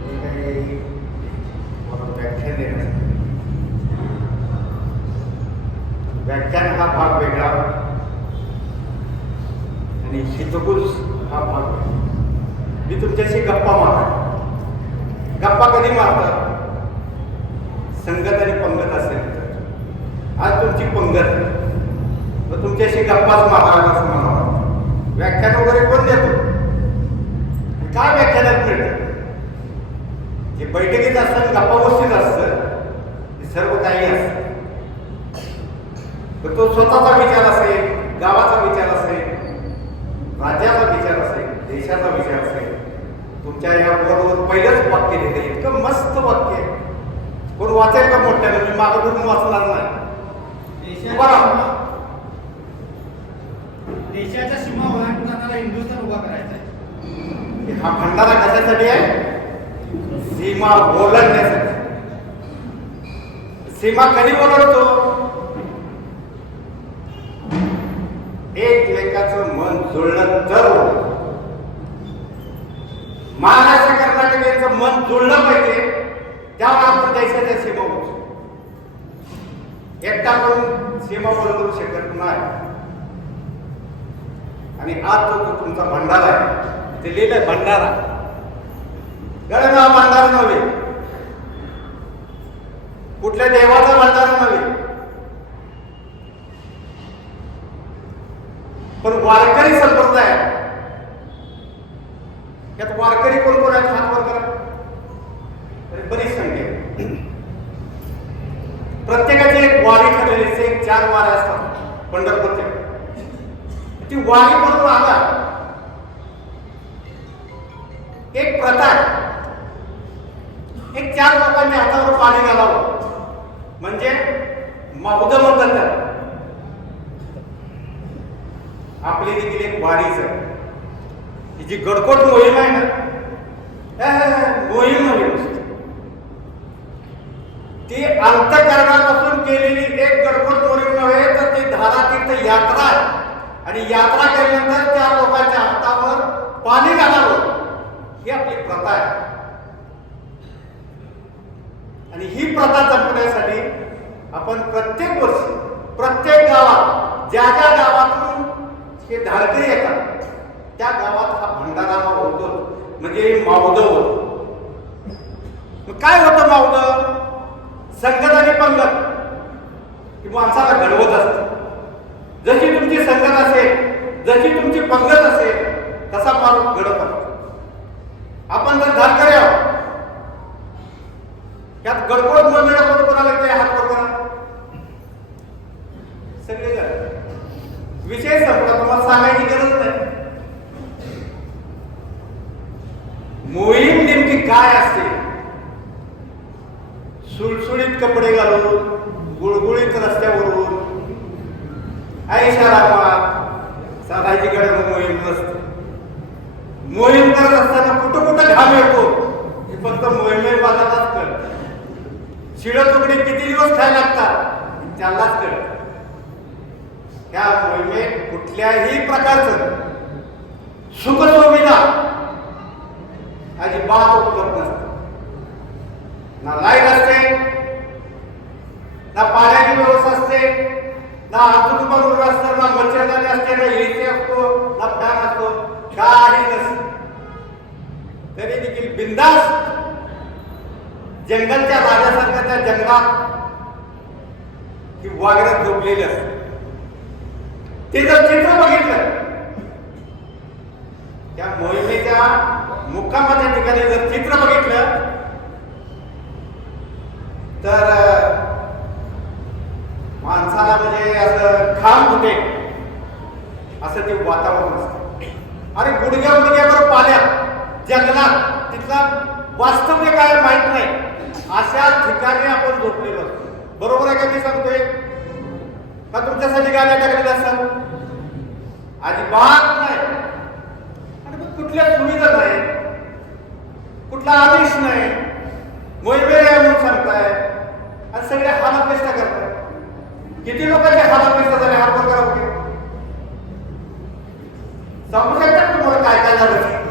मी काही मला व्याख्यान देण्यासाठी व्याख्यान हा भाग वेगळा आणि हितगुज हा भाग वेगळा. मी तुमच्याशी गप्पा मारतो. गप्पा कधी मारतात? संगत आणि पंगत असेल तर. आज तुमची पंगत आहे, तर तुमच्याशी गप्पाच माराव्या असं मला वाटतं. व्याख्यान वगैरे कोण देतो? काय व्याख्यानात मिळतं? जे बैठकीत असतं, गप्पा गोष्टीत असतं, ते सर्व काही असतं. तर तो स्वतःचा विचार असेल, गावाचा विचार असेल, राज्याचा विचार असेल, देशाचा विचार असेल, तुमच्या या बोर्डवर पहिलंच वाक्य लिहिलं. इतकं मस्त वाक्य आहे. कोण वाचेल का मोठ्यानं? मी मागं फिरून वाचणार नाही. देशाच्या सीमा ओलांडताना हिंदुस्थान उभा करायचा आहे. हा भंडारा कशासाठी आहे? सीमा ओलांडण्यासाठी. सीमा कधी ओलांडतो? एकमेकाचं मन जुळलं तर. महाराष्ट्र कर्नाटक यांचं मन जुळलं पाहिजे, त्यावर आपण देशाच्या सीमा ओळखू. एकटा करून सीमा ओळखू शकत नाही. आणि आज तो तुमचा भंडारा आहे, ते लिहिलंय भंडारा. कारण हा भंडारा नव्हे, कुठल्या देवाचा भंडारा नव्हे, पण वारकरी संप्रदाय. यात वारकरी कोण कोण आहेत? हात वर करा. बरीच संख्या. प्रत्येकाची एक वारी ठरलेली असते. 4 वाऱ्या असतात पंढरपूरच्या. ती वारी म्हणून आला एक प्रथा आहे. एक 4 लोकांच्या हातावर पाणी घालावं म्हणजे माऊद म्हणतात. आपली देखील एक वारीच आहे. ही जी गडकोट मोहीम आहे ना, मोहीम नव्हे, ती अंतःकरणापासून केलेली एक गडकोट मोहीम नव्हे, तर ती धारातीर्थ यात्रा आहे. आणि यात्रा केल्यानंतर त्या लोकांच्या हातावर पाणी घालावं ही आपली प्रथा आहे. आणि ही प्रथा जपण्यासाठी आपण प्रत्येक वर्षी प्रत्येक गावात ज्या ज्या गावातून हे धाडकरी येतात त्या गावात हा भंडारा होतो. म्हणजे माऊद होत. काय होतं माऊद? संगत आणि पंगत ही माणसाला घडवत असते. जशी तुमची संगत असेल, जशी तुमची पंगत असेल, तसा माणूस घडत असतो. आपण जर धाडकरी आहोत, त्यात गडकोट मोमेला कोण कोणाला येते? हात वर करा. सगळे विषय संपला. तुम्हाला सांगायची गरज नाही. मोहीम नेमकी काय असते? सुळसुळीत कपडे घालून, गुळगुळीत रस्त्यावरून ऐशारामात साधायची गडद मोहीम नसते. मोहीम करत असताना कुठं कुठं घाम येतो हे फक्त मोहिमे बाजारात कळत. शिळ तुकडे किती दिवस खायला लागतात त्यालाच कळत. त्या मोहिमेत कुठल्याही प्रकारचं सुखसुविधा अजिबात उपलब्ध नसते. ना लाईट असते, ना पाण्याची व्यवस्था असते, ना आजूबाजूला व्यवस्था असते, ना मच्छरदाणी असते, ना एसी असतो, ना फॅन असतो, काही नसते. तरी देखील बिंदास जंगलच्या राजासारख्या त्या जंगलात ही वाघरं झोपलेली असते. ते जर चित्र बघितलं, त्या मोहिमेच्या मुक्कामाच्या ठिकाणी जर चित्र बघितलं तर माणसाला म्हणजे असं घाम फुटे असं ते वातावरण असतं. अरे गुडघ्या गुडघ्यावर पाण्यात जंगलात तिथला वास्तव्य काय माहित नाही अशा ठिकाणी आपण झोपलेलो असतो. बरोबर आहे का? मी सांगतोय का तुमच्यासाठी गाड्या टाकलेल्या असतात? अजिबात नाही. आणि मग कुठल्या सुविधा नाही, कुठला आदेश नाही, मोहिमेर आहे म्हणून सांगताय आणि सगळे हालापेष्टा करताय. किती लोकांचे हालापेष्टा झाले? हात वर करा बघे. सांगू शकतात तुम्हाला काय काय झालं?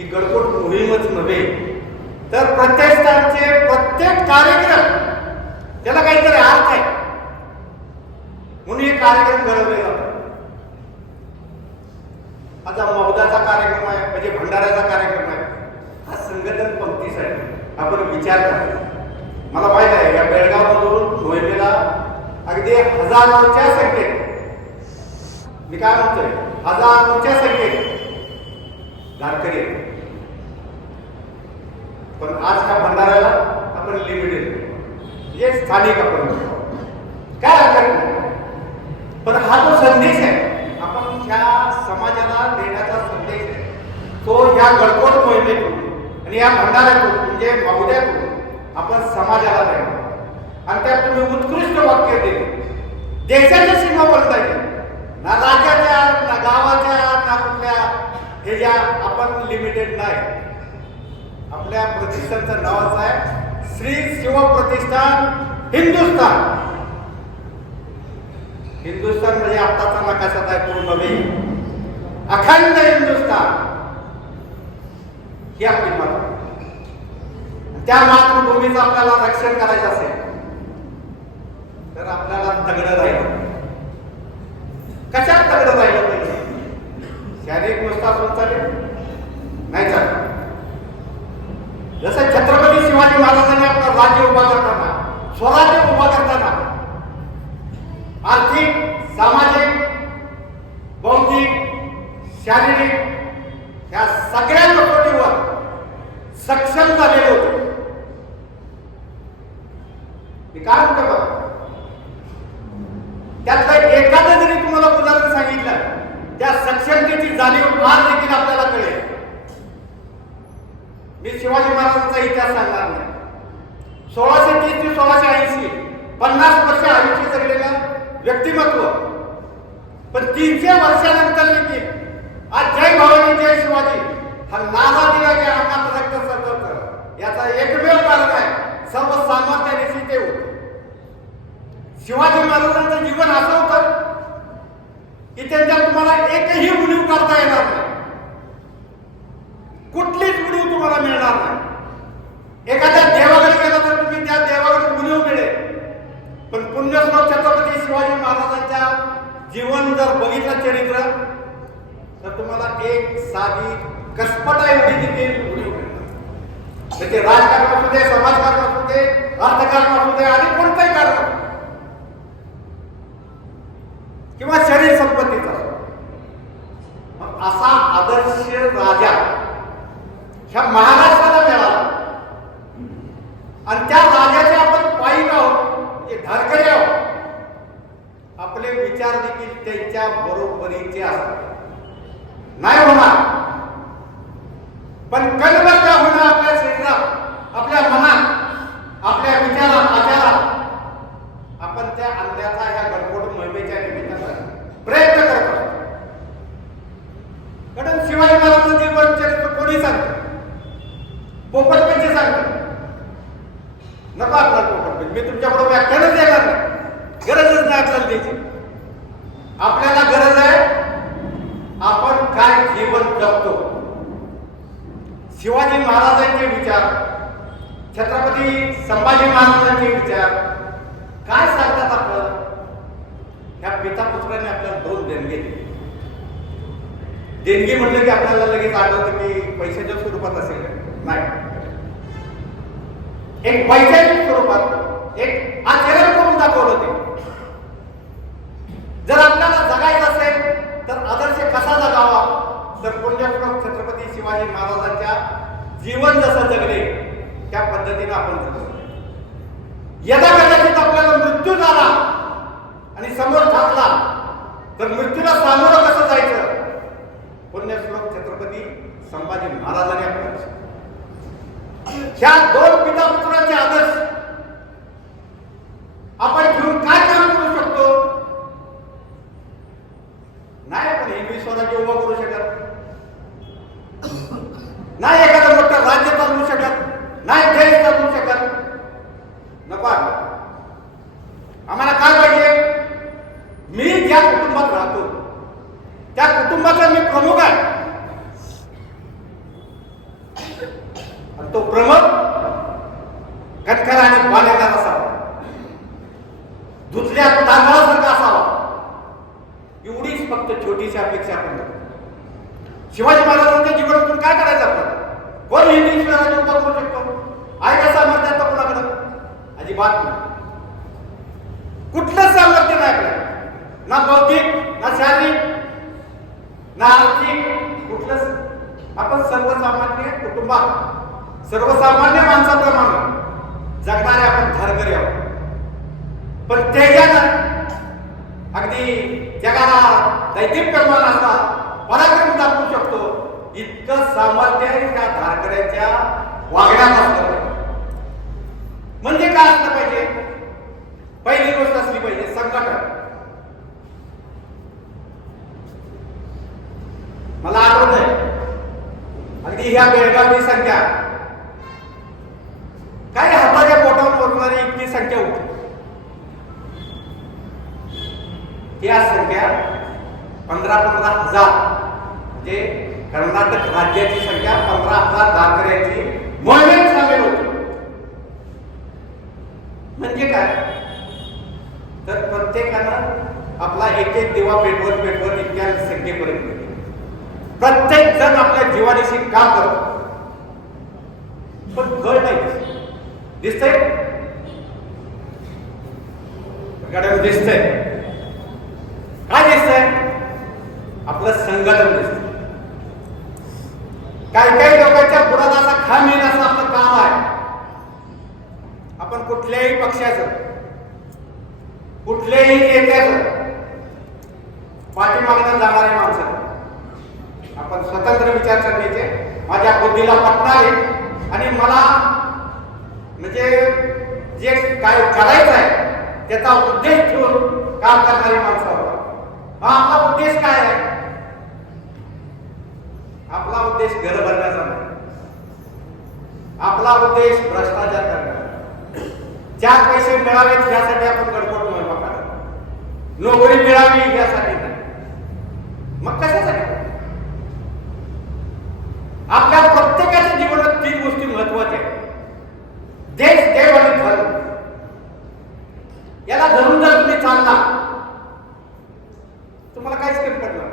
ही गडकोट मोहीमच नव्हे तर प्रतिष्ठानचे प्रत्येक कार्यक्रम त्याला काहीतरी अर्थ आहे म्हणून हे कार्यक्रम घडवले जातात. आता मौदाचा कार्यक्रम आहे म्हणजे भंडाऱ्याचा कार्यक्रम आहे, हा संघटन पंक्तीसाठी आपण विचार करा. मला माहित आहे या बेळगावमधून मोहिमेला अगदी हजारोच्या संख्येत, मी काय म्हणतोय हजारोच्या संख्येत धारकरी आहेत. पण आज ह्या भंडाऱ्याला आपण लिमिटेड म्हणजे स्थानिक आपण काय हरकत नाही. पण हा जो संदेश आहे आपण ह्या समाजाला देण्याचा संदेश आहे तो ह्या गडकोट मोहिमेतून आणि या भंडाऱ्यातून म्हणजे मौद्यातून आपण समाजाला द्यावा. आणि त्यात तुम्ही उत्कृष्ट वाक्य दिले. देशाची सीमा बोलता येते ना, राज्याच्या ना गावाच्या ना कुठल्या हे ज्या आपण लिमिटेड नाही. आपल्या प्रतिष्ठानचं नावच आहे श्री शिव प्रतिष्ठान हिंदुस्थान. हिंदुस्थान म्हणजे आत्ताचा नकाशात आहे पूर्ण वेळ अखंड हिंदुस्थान ही आपली मातृ. त्या मातृभूमीचं आपल्याला रक्षण करायचं असेल तर आपल्याला तगडं राहिलं. कशात तगडं राहिलं पाहिजे? शारीरिक नुसता असून चालेल नाही चालेल. जसं छत्रपती शिवाजी महाराजांनी आपलं राज्य उभा करताना स्वराज्य उभा करताना आर्थिक सामाजिक बौद्धिक शारीरिक या सगळ्या कसोटीवर सक्षम झालेले होते. मी काय म्हणतो बघा, त्यातलं एखादं जरी तुम्हाला उदाहरण सांगितलं त्या सक्षमतेची जाणीव आज देखील आपल्याला कळेल. मी शिवाजी महाराजांचा इतिहास सांगणार नाही. 1630 ते 1680 50 वर्ष आयुष्य जगलेलं व्यक्तिमत्व, पण 300 वर्षानंतर देखील आज जय भवानी जय शिवाजी हा नारा दिला की अंगात रक्त सरकत याचा एकमेव कारण आहे सर्वसामान्यांशी ते होते. शिवाजी महाराजांचं जीवन असं होतं की त्यांच्या तुम्हाला एकही उणीव करता येणार नाही, कुठलीच उणीव तुम्हाला मिळणार नाही. एखाद्या देवाकडे गेला तर तुम्ही त्या देवाकडे उणीव मिळेल. पण पुण्यश्लोक छत्रपती शिवाजी महाराजांच्या जीवन जर बघितलं चरित्र तर तुम्हाला एक साधी कसपटा एवढी देखील उणीव मिळणार. त्याचे राजकारण असू दे, समाजकारण असू दे, अर्थकारण असू दे आणि कोणतंही कारण किंवा शरीर संपत्तीचा असा आदर्श राजा ह्या महाराष्ट्राला मिळाला. आणि त्या राजाचे आपण पायी आहोत म्हणजे धारकरी आहोत. आपले विचार देखील त्यांच्या बरोबरीचे असतात. नाही होणार पण कणबद्ध होणं आपल्या शरीरात, आपल्या मनात, आपल्या विचारात, आचारात आपण त्या आणण्याचा ह्या गडकोट मोहिमेच्या निमित्तानं प्रयत्न करत असतो. कारण शिवाजी महाराजांचं जीवन चरित्र कोणी सांगतं? पोपट पंच सांगतं. नका आपला पोपट पंच, मी तुमच्याकडे व्याख्यानच देणार नाही, गरजच नाही आपल्याला त्याची. आपल्याला गरज आहे आपण काय जीवन जगतो. शिवाजी महाराजांचे विचार, छत्रपती संभाजी महाराजांचे विचार काय सांगतात आपल्याला? ह्या पिता पुत्राने आपल्याला 2 देणगे दिले. देणगी म्हटलं की आपल्याला लगेच आठवतं की पैशाच्या स्वरूपात असेल नाही, एक वैचारिक स्वरूपात एक आचरण करून दाखवलं ते. जर आपल्याला जगायचं असेल तर आदर्श कसा जगावा तर पुण्यश्लोक छत्रपती शिवाजी महाराजांच्या जीवन जसं जगले त्या पद्धतीने आपण जगलो. यदा कदाचित आपल्याला मृत्यू झाला आणि समोर ठाकला तर मृत्यूला सामोरं कसं जायचं? पुण्यश्लोक छत्रपती संभाजी महाराजांनी आपल्याला ह्या 2 पितापुत्रांचे आदर्श आपण घेऊन काय काम करू शकतो? नाही आपण हिंदवी स्वराज्य उभा करू शकत नाही, एखादं मोठं राज्य चालवू शकत नाही, देश चालवू शकत. नको आम्हाला काय पाहिजे? मी ज्या कुटुंबात राहतो त्या कुटुंबाचा मी प्रमुख आहे. शिवाजी महाराजांच्या जीवनातून काय करायचं आपण? कोण हिंदी स्वराज्य उभा करू शकतो? आहे का सामर्थ्य आता कोणाकडं? अजिबात नाही. कुठलं सामर्थ्य नाही आपल्याला, ना बौद्धिक, ना शारीरिक, ना आर्थिक, कुठलंच. आपण सर्वसामान्य कुटुंबात सर्वसामान्य माणसाप्रमाणे जगणारे आपण धारकरी आहोत. पण त्याच्यानं अगदी जगाला दैदिप्यमान असा पराक्रम दाखवू शकतो इतकं सामर्थ्य त्या धारकऱ्याच्या वागण्यात असतं. म्हणजे काय असलं पाहिजे? पहिली गोष्ट असली पाहिजे संघटन. मला आठवत आहे अगदी ह्या बेळगावची संख्या काय हाताच्या पोटावर मोजणारी इतकी संख्या होती. त्या संख्या 15,000 म्हणजे कर्नाटक राज्याची संख्या 15,000 धारकऱ्यांची मोहिमेत सामील होती. म्हणजे काय? तर प्रत्येकानं आपला एक एक दिवा पेटवत इतक्या संख्येपर्यंत प्रत्येक जण आपल्या जीवानीशी काम करतो. पण फळ नाही दिसतंय, दिसतंय काय दिसतंय? आपलं संघटन दिसतंय. काही लोकांच्या बुडाला असा खाम येईल असं आपलं काम आहे. आपण कुठल्याही पक्षाचं कुठल्याही नेत्याचं पाठीमागणं जाणारे माणसं आपण स्वतंत्र विचार करण्याचे, माझ्या बुद्धीला पटणारे आणि मला म्हणजे जे काय करायचं आहे त्याचा उद्देश ठेवून काम करणारी माणसं होता. हा आपला उद्देश काय आहे? आपला उद्देश घर भरण्याचा नाही. आपला उद्देश भ्रष्टाचार करण्याचा. 4 पैसे मिळावेत यासाठी आपण गडबड मोहिमा काढतो. नोकरी मिळावी यासाठी नाही. मग कशासाठी? आपल्या प्रत्येकाच्या जीवनात 3 गोष्टी महत्वाच्या आहेत. देश, देव आणि धर्म. याला धरून जर तुम्ही चालला तुम्हाला काहीच कमी पडणार.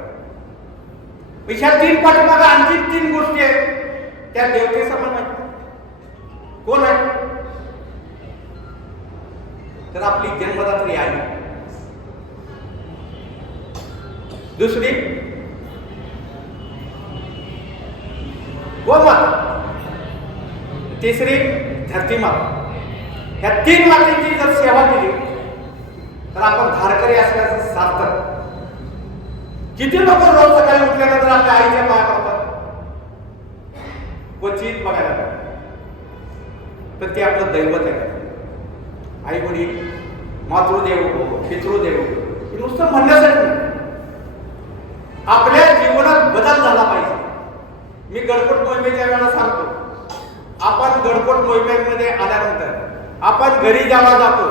ह्या 3 पाठीमागे आणखी 3 गोष्टी आहेत. त्या देवते समान आहेत. कोण आहे? तर आपली जन्मदात्री आई. दुसरी गोमाता. तिसरी धरती माता. ह्या 3 मातेची जर सेवा केली तर आपण धारकरी असल्याचं सार्थक. किती लोक रोज सकाळी उठल्यानंतर आपल्या आईच्या पाया पडतात? क्वचित बघायला मिळतात. पण ते आपलं दैवत आहे. आई वडील, मातृदेव, पितृदेव हे नुसतं म्हणण्यासाठी नाही. आपल्या जीवनात बदल झाला पाहिजे. मी गडकोट मोहिमेच्या वेळेला सांगतो, आपण गडकोट मोहिमेमध्ये आल्यानंतर आपण घरी जेव्हा जातो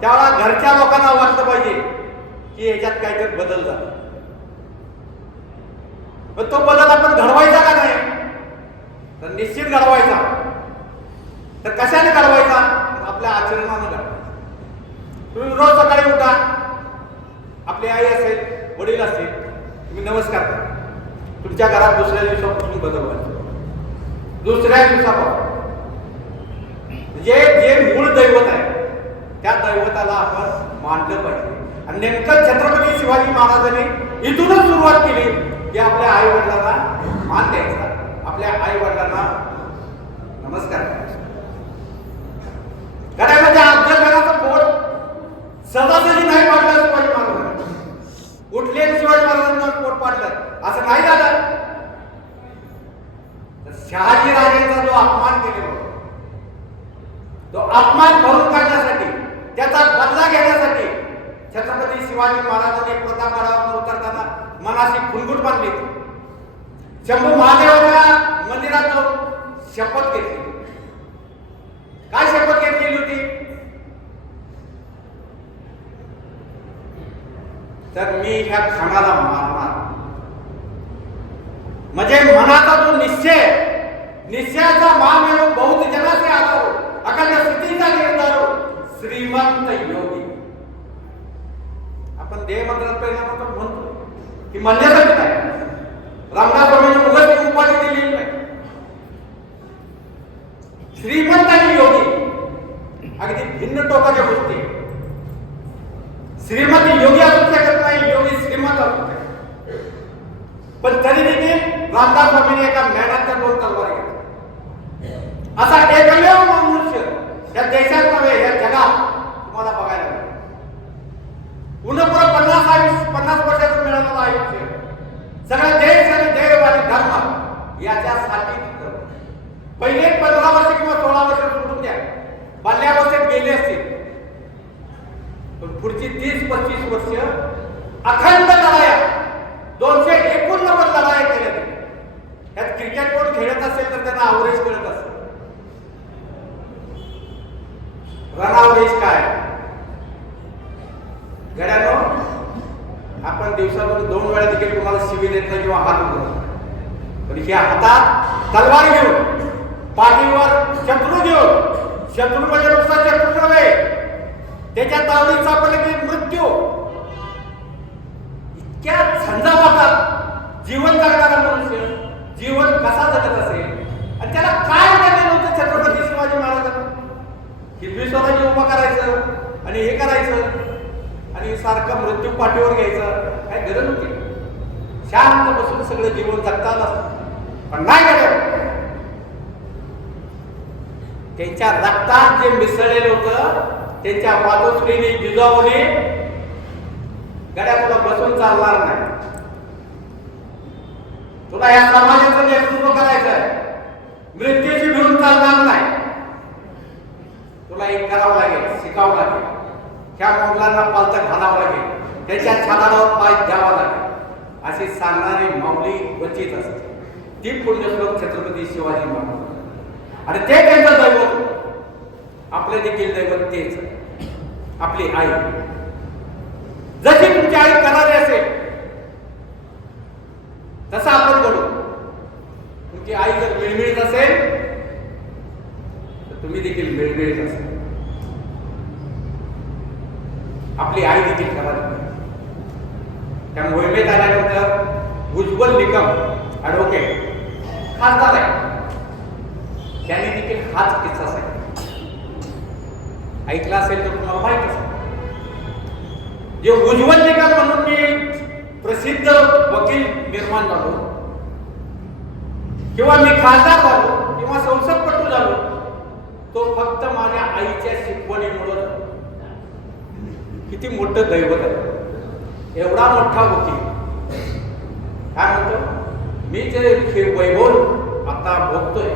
त्यावेळेला घरच्या लोकांना वाटलं पाहिजे की ह्याच्यात काहीतरी बदल झाला. पण तो बदल आपण घडवायचा का नाही? तर निश्चित घडवायचा. तर कशाने घडवायचा? आपल्या आचरणानं घडवायचा. तुम्ही रोज सकाळी उठा, आपली आई असेल, वडील असेल, तुम्ही नमस्कार करा. तुमच्या घरात दुसऱ्या दिवसापासून बदल व्हायचा. दुसऱ्या दिवसापासून जे मूळ दैवत आहे त्या दैवताला आपण मानलं पाहिजे. आणि नेमकं छत्रपती शिवाजी महाराजांनी इथूनच सुरुवात केली की आपल्या आई वडिलांना मान द्यायचा, आपल्या आई वडिलांना नमस्कार करायचा. घरामध्ये आपल्या घराचं पोट सदासरी नाही पाडलं शिवाजी महाराजांनी. उठले शिवाजी महाराजांना पोट पाडलं असं नाही झालं. शहाजी राजांचा जो अपमान केलेला होता तो अपमान भरून काढण्यासाठी, त्याचा बदला घेण्यासाठी छत्रपती शिवाजी महाराजांनी प्रतापगडावर उतरताना मनाशी खुणगुट बांधली. शंभू महादेवाच्या मंदिरात जाऊन शपथ घेतली. काय शपथ घेतलेली होती? तर मी ह्या खानाला मारणार. म्हणजे मनाचा जो निश्चयाचा महामेरू बहुत जनाचे आधारो अखंड स्थितीचा निर्धारो श्रीमंत योगी. आपण देह मंत्रात पहिल्यांदा म्हणतो की म्हणण्यासाठी काय, रामदास स्वामींनी उगाच उपाधी दिलेली नाही. श्रीमंत आणि योगी अगदी भिन्न टोकाच्या गोष्टी. श्रीमंत योगी असू शकत नाही, योगी श्रीमंत असू शकत. पण तरी देखील रामदास स्वामींनी एका मॅनाच्या 2 तलवारी घेतल्या. असा एकमेव मनुष्य या देशात नव्हे या जगात तुम्हाला बघायला मिळेल. पुन्हा 50 वर्षाचं मिळालेलं आयुष्य सगळा देश आणि देव आणि धर्म याच्यासाठी पहिले 15 वर्ष किंवा 16 वर्ष सोडून द्या, बाल्यावस्थेत गेले असतील. पण पुढची 30-25 वर्ष अखंड लढाया, 289 लढाया केल्या. त्यात क्रिकेट कोण खेळत असेल तर त्यांना अवरेज खेळत असेल. रन अवरेज काय गड्यानो, आपण दिवसातून 2 वेळा देखील तुम्हाला शिवी देत नाही किंवा हात उघडत. पण ह्या हातात तलवार घेऊन, पाठीवर शत्रू घेऊन, शत्रू म्हणजे नुसता शत्रू नव्हे, त्याच्या तावडीत सापडले की मृत्यू. इतक्या झंझावातात जीवन जगणारा मनुष्य जीवन कसा जगत असेल. आणि त्याला काय केलेलं होतं छत्रपती शिवाजी महाराजांना? हिरवी स्वराज्य उभं करायचं आणि हे करायचं आणि सारखं मृत्यू पाठीवर घ्यायचं, काय गरज होती? शांत बसून सगळं जीवन जगता आलं. पण नाही केलं. त्यांच्या रक्तात जे मिसळलेलं होतं, त्यांच्या मातोश्रीने जिजाऊने गड्या तुला बसून चालणार नाही, तुला या समाजाचं नेतृत्व करायचं आहे, मृत्यूशी भिडून चालणार नाही, तुला एक करावं लागेल, शिकावं लागेल, ह्या मुलांना पालतं घालावं लागेल, त्याच्या छातावर पाय द्यावा लागेल, अशी सांगणारी माऊली क्वचित असते. ती पुण्यश्लोक छत्रपती शिवाजी महाराज. आणि ते त्यांचं दैवत, आपले देखील दैवत तेच आपली आई. जशी तुमची आई करणारी असेल तसं आपण घडू. तुमची आई जर मिळमिळत असेल तर तुम्ही देखील मिळमिळत असेल. आपली आई देखील करावी. त्या मोहिमेत आल्यानंतर उज्ज्वल निकम ॲडव्होकेट खासदार आहे, त्यांनी देखील हाच किस्सा सांगितला. ऐकला असेल तर तुम्हाला माहित असेल. जे उज्ज्वल निकम म्हणून मी प्रसिद्ध वकील निर्माण झालो किंवा मी खासदार झालो किंवा संसदपटू झालो, तो फक्त माझ्या आईच्या शिकवणीमुळे. किती मोठं दैवत आहे. एवढा मोठा वकील काय म्हणतो, मी जे वैभव आता भोगतोय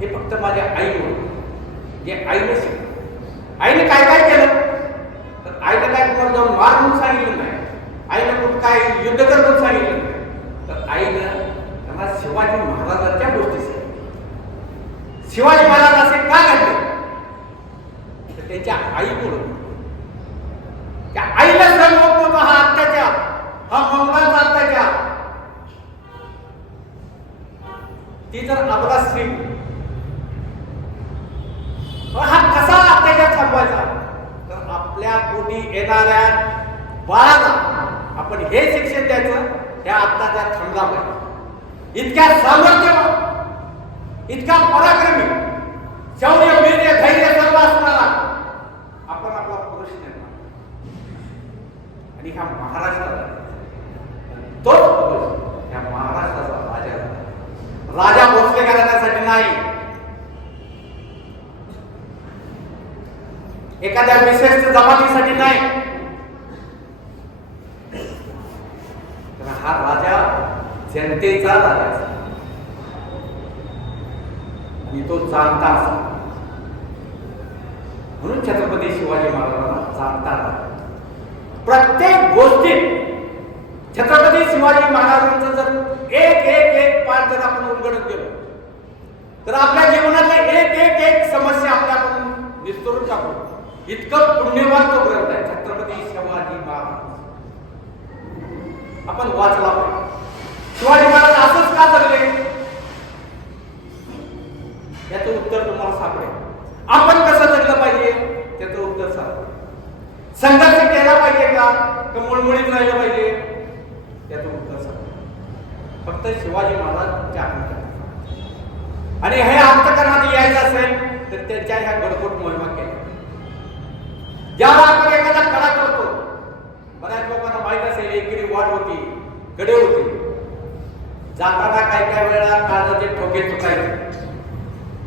हे फक्त माझ्या आईमुळे. जे आईने शिकवलं. आईने काय काय केलं तर आईने काय तुम्हाला जाऊन मार म्हणून सांगितलं नाही, आईने कुठं काय युद्ध कर म्हणून सांगितलं नाही, तर आईनं त्यांना शिवाजी महाराजांच्या गोष्टी सांगितल्या. शिवाजी महाराज असे का घडले तर त्यांच्या आईमुळे. त्या आईला सहन होत नव्हता हा अत्याचार, हा मंगळाचा अत्याचार. ती जर अबला स्त्री, हा कसा अत्याचार थांबवायचा तर आपल्या पोटी येणाऱ्या बाळाला आपण हे शिक्षण द्यायचं, ह्या अत्याचार थांबला पाहिजे. इतक्या सामर्थ्य, इतका पराक्रमी, शौर्य, वीर्य, धैर्य सर्व असणारा आपण आपला पुरुष निर्माण. आणि ह्या महाराष्ट्राला तोच पुरुष ह्या महाराष्ट्राचा राजा भोसले करण्यासाठी नाही, एखाद्या विशिष्ट जमातीसाठी नाही, तर हा राजा जनतेचा राजा आणि तो जाणता असा. म्हणून छत्रपती शिवाजी महाराजांना जाणता. प्रत्येक गोष्टीत छत्रपती शिवाजी महाराजांचं जर एक पाठ जर आपण उलगडत गेलो तर आपल्या जीवनातल्या एक समस्या आपल्याकडून निस्तरून टाकू. इतकं पुण्यवान तो ग्रंथ आहे छत्रपती शिवाजी महाराज. आपण वाचला पाहिजे. शिवाजी महाराज असंच का जगले याचं उत्तर तुम्हाला सापडेल. आपण कसं जगलं पाहिजे त्याचं उत्तर सापडेल. संघर्ष केला पाहिजे का मुळमुळीत राहिलं पाहिजे त्याचं उत्तर सापडेल. फक्त आणि हे अंतकरणात यायचं असेल तर त्यांच्या ह्या गडकोट मोहिमा केल्या. ज्याला आपण एखादा कडा करतो, बऱ्याच लोकांना माहित असेल एकेरी वाट होती, कडे होते, जाताना काही वेळा काळजाचे ठोके चुकायचे.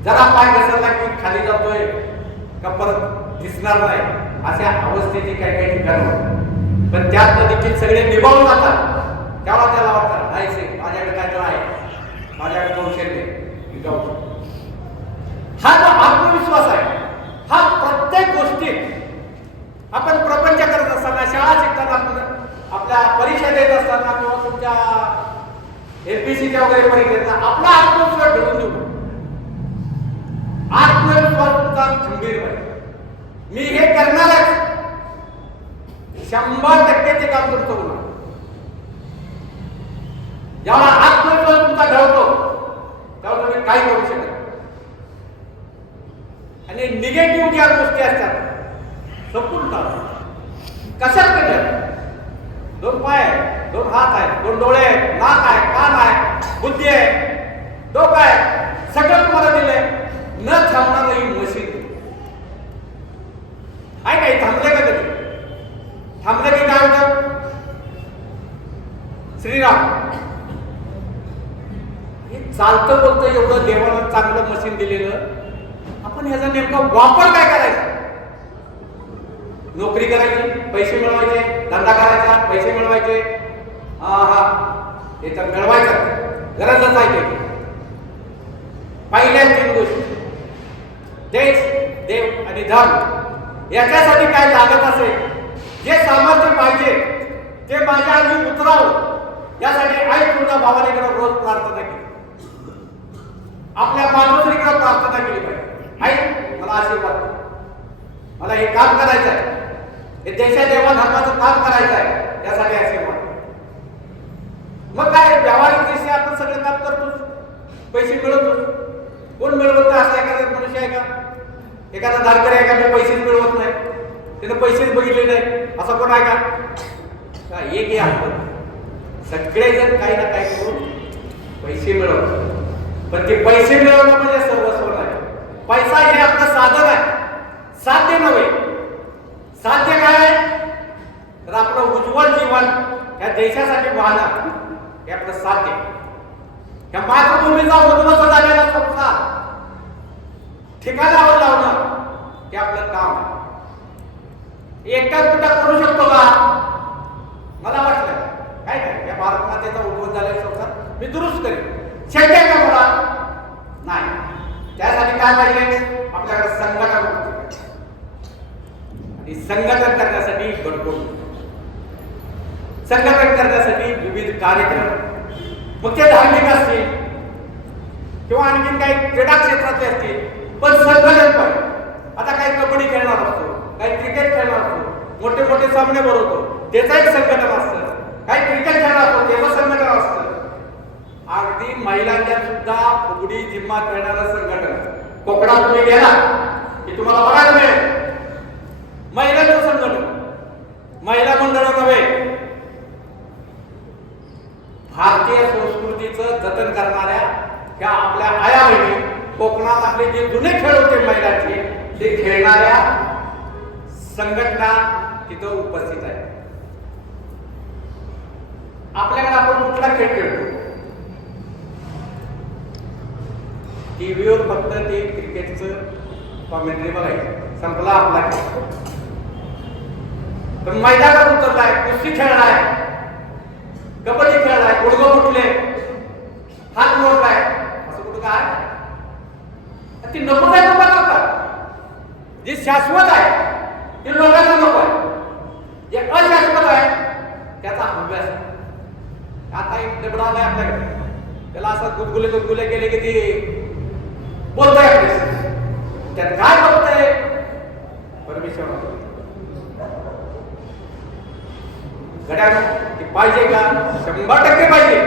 जरा पाय घसरला की खाली जातोय का परत दिसणार नाही, अशा अवस्थेची काही ठिकाण होते. पण त्यात देखील सगळे निभावून जातात. तेव्हा त्याला वाटतं नाही से माझ्याकडे काय तर आहे, माझ्याकडे कौशल्य मी जाऊ शकतो. हा जो आत्मविश्वास आहे, हा प्रत्येक गोष्टीत आपण प्रपंच करत असताना, शाळा शिकताना, आपल्या परीक्षा देत असताना किंवा तुमच्या एमपीसीच्या वगैरे परीक्षेत आपला आत्मविश्वास ठेवून देऊ. आत्मविश्वास तुमचा खंबीर पाहिजे. मी हे करणारच, 100% ते काम तुमचं होणार. जेव्हा आत्मविश्वास तुमचा ठेवतो तेव्हा तुम्ही काही करू शकत. आणि निगेटिव्ह ज्या गोष्टी असतात संपूर्ण कशात कशा, 2 पाय आहेत, 2 हात आहेत, 2 डोळे आहेत, नाक आहे, कान आहे, बुद्धी आहे, डोकं आहे, सगळं तुम्हाला दिलंय. न थांबणार ही मशीन आहे. काही थांबले का कधी? थांबले की काय होतं? श्रीराम हे चालतं बोलतं एवढं देवानं चांगलं मशीन दिलेलं, आपण ह्याचा नेमका वापर काय करायचा? नोकरी करायची, पैसे मिळवायचे, धंदा करायचा, पैसे मिळवायचे, हे तर मिळवायचं गरजच आहे. ते पहिल्या 3 गोष्टी, देश, देव आणि धर्म, याच्यासाठी काय लागत असेल, जे सामर्थ्य पाहिजे ते माझ्या आधी उतरावं, यासाठी आई तुझ्या भावाने रोज प्रार्थना केली. आपल्या मातोश्रीकडे प्रार्थना केली पाहिजे, आई मला आशीर्वाद, मला हे काम करायचं आहे, हे देशा देवा धर्माचं काम करायचं आहे, यासाठी आशीर्वाद. मग काय व्यावहारिक दृष्ट्या आपण सगळं काम करतोच, पैसे मिळवतो. कोण मिळवत नाही असं एखादा मनुष्य आहे का? एखादा धारकरी आहे का मी पैसेच मिळवत नाही, त्यानं पैसेच बघितले नाही, असं कोण आहे का? एक आपण सगळेजण काही ना काही करून पैसे मिळवतात. पण ते पैसे मिळवणं म्हणजे सर्वस्व नाही. पैसा हे आपलं साधन आहे, साध्य नव्हे. साध्य काय आहे तर आपलं उज्ज्वल जीवन या देशासाठी वाहणं हे आपलं साध्य. या मातृभूमीचा उद्ध्वस्त झालेला संसार ठिकाणावर लावणं हे आपलं काम आहे. एकटा तुटा करू शकतो का? मला वाटलं काय काय या भारत मातेचा उद्ध्वस्त झालेला संसार मी दुरुस्त करेन, शक्य आहे का मला? नाही. त्यासाठी काय पाहिजे? आपल्याकडे संघटन होते. आणि संघटन करण्यासाठी गडकोट, संघटन करण्यासाठी विविध कार्यक्रम, मग ते धार्मिक असतील किंवा आणखी काही क्रीडा क्षेत्रातले असतील, पण संघटन पाहिजे. आता काही कबड्डी खेळणार असतो, काही क्रिकेट खेळणार असतो, मोठे मोठे सामने भरवतो, त्याचं एक संघटन असतं. काही क्रिकेट खेळणार असतो, त्याचं संघटन असतं. अगदी महिलांच्या सुद्धा फुगडी जिम्मा खेळणारं संघटन. कोकणात तुम्ही गेला की तुम्हाला बघायला मिळेल महिलांचं संघटन, महिला मंडळ नव्हे. भारतीय संस्कृतीचं जतन करणाऱ्या ह्या आपल्या आया बहिणी, कोकणात आपले जे जुने खेळ होते महिलांचे, ते खेळणाऱ्या संघटना तिथं उपस्थित आहे. आपल्याकडे आपण कुठला खेळ खेळतो? टीव्हीवर फक्त ते क्रिकेटचं कॉमेंट्री बघायचं, संपला आपला खेळ. पण मैदानात उतरलाय, कुस्ती खेळलाय, कबड्डी खेळलाय, गुडघे फुटले, हात मोडलाय, असं कुठं काय? ती नको आहे लोक करतात. जे शाश्वत आहे ते लोकांना नको आहे. जे अशाश्वत आहे त्याचा अभ्यास. आता एक दगड आलाय आपल्याकडे, त्याला असं गुदगुले गेले की ते बोलतोय आपल्याशी. त्यात काय बोलतंय? परमेश्वर. घड्याळ ते पाहिजे का? 100% पाहिजे.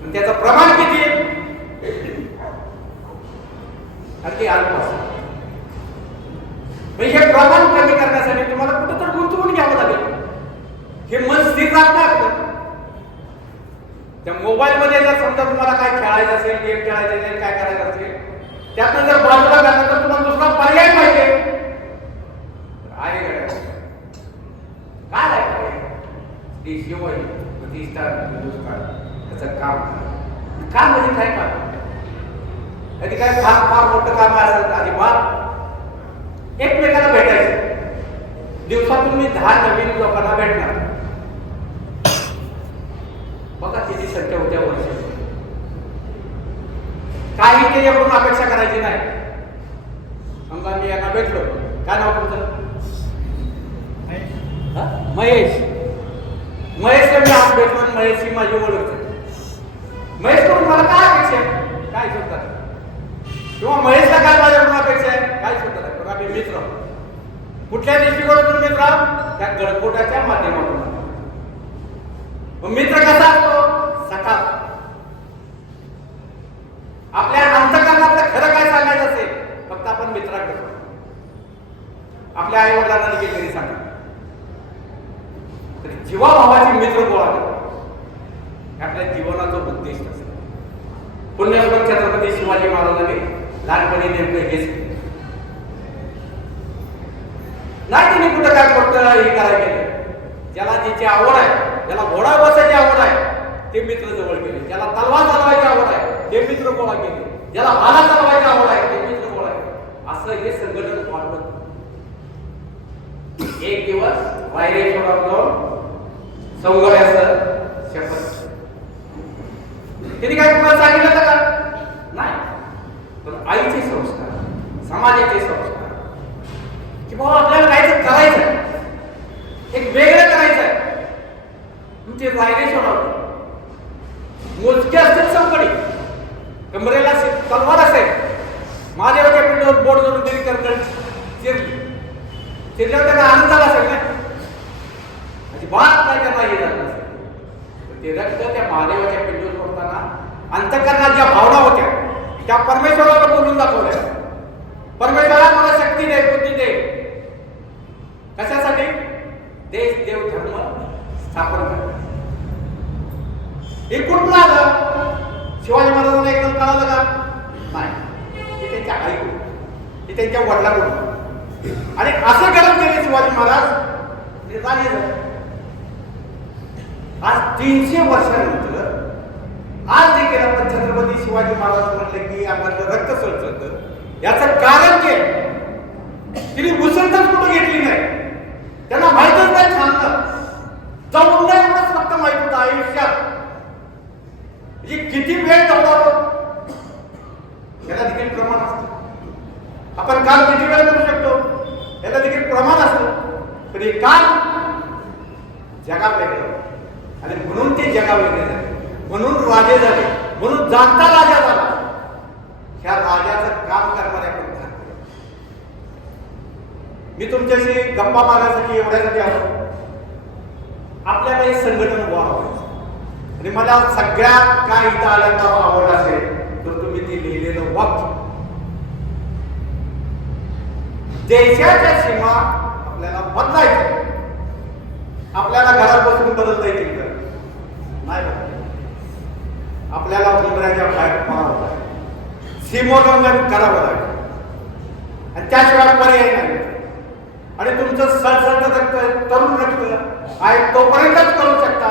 पण त्याचं प्रमाण किती? अगदी अल्प असतं. हे प्रमाण कमी करण्यासाठी तुम्हाला कुठं तर गुंतवून घ्यावं लागेल. हे मन स्थिर राहत नाही आपलं. त्या मोबाईल मध्ये जर समजा तुम्हाला काय खेळायचं असेल, गेम खेळायचे असेल, काय त्यातनं जर बाजूला घातलं तर तुम्हाला दुसरा पर्याय पाहिजे. आहे गड्या काय आहे ती शिवाय प्रतिष्ठा दुष्काळ त्याचं काम म्हणजे काय काम कधी काय फार फार मोठं काम असेल अजिबात एकमेकांना भेटायचं. दिवसातून मी 10 नवीन लोकांना भेटणार. बघा किती संख्या होत्या वर्षी. काही ते एवढून अपेक्षा करायची नाही. समजा मी यांना भेटलो. काय नाव तुमचं? महेश. महेशला मी आज भेटलो. महेशची माझी ओळख. महेश कडून मला काय अपेक्षा आहे? काय सुद्धा किंवा महेशला काय माझ्याकडून अपेक्षा आहे? काय सुद्धा नाही. बघा मी मित्र. कुठल्या दृष्टिकोनातून मित्र? त्या गडकोटाच्या माध्यमातून. मित्र कसा असतो? सखा. आपल्या अंतःकरणातलं खरं काय सांगायचं असेल फक्त आपण मित्राकडे आपल्या आई वडिलांना देखील घरी सांगा. तरी जीवाभावाचे मित्र गोळा करतो आपल्या जीवनाचा उद्देश असतो. पुण्यश्लोक छत्रपती शिवाजी महाराजांनी लहानपणी नेमकं हेच नाही. त्यांनी कुठं काय करतं हे करायला गेलं. ज्याला ज्याची आवड आहे, ज्याला घोडा बसायची आवड आहे ते मित्र जवळ गेले. ज्याला तलवार चालवायची आवड आहे ते मित्र गोळा केले. ज्याला भाला चालवायची आवड आहे ते मित्र गोळा केले. असं हे संघटन वाढवत. एक दिवस वायरेश्वरात संगड्याचं शपथ त्यांनी काय तुम्हाला सांगितलं का? नाही. पण आईचे संस्कार, समाजाचे संस्कार की बाबा आपल्याला काहीतरी करायचं, एक वेगळं करायचं. ते वायरेश्वरात मोजके असतील संकडी, कमरेला तलवार असेल, महादेवाच्या पिंडीवर बोट जोडून तरी करकड चिरली. चिरल्यावर त्यांना आनंद झाला असेल ना. अजिबात काय त्यांना हे झालं नसेल. ते रक्त त्या महादेवाच्या पिंडीवर सोडताना अंतःकरणात ज्या भावना होत्या त्या परमेश्वराला बोलून दाखवल्या. परमेश्वरा मला शक्ती दे, बुद्धी दे. कशासाठी? देश देव धर्म स्थापन कर. हे कुठलं आलं? शिवाजी महाराजांना एकदम कळालं का? नाही. हे त्यांच्या आईकडून, हे त्यांच्या वडिलांकडून. आणि असं करत गेले शिवाजी महाराज निर्धारी झाले. आज 300 वर्षानंतर आज देखील आपण छत्रपती शिवाजी महाराज म्हटले की आपल्याला रक्त सळसळतं. याचं कारण काय? तिने मुसलतच कुठं घेतली नाही. त्यांना माहितच नाही सांगतं. जाऊन नाही एवढंच फक्त माहित होतं आयुष्यात म्हणजे किती वेळ दौडावं याला देखील प्रमाण असतं. आपण काम किती वेळ करू शकतो याला देखील प्रमाण असतं. पण हे काम जगा वेगळं आणि म्हणून ते जगा वेगळे झाले. म्हणून राजे झाले. म्हणून जाणता राजा झाला. ह्या राजाचं काम करणाऱ्या आपण मी तुमच्याशी गप्पा मारण्यासाठी एवढ्यासाठी आलो. आपल्याला हे संघटन वाढवायचं आणि मला सगळ्यात काय इथं आल्याचा आवड असेल तर तुम्ही ते लिहिलेलं वाक्य. देशाच्या सीमा आपल्याला बदलायच्या. आपल्याला घरात बसून बदलता येतील का? नाही बदलत. आपल्याला उमऱ्याच्या बाहेर पडावं लागेल. सीमोल्लंघन करावं लागेल आणि त्याशिवाय पर्याय नाही. आणि तुमचं सळसळतं रक्त, तरुण रक्त आहे तोपर्यंतच करू शकता.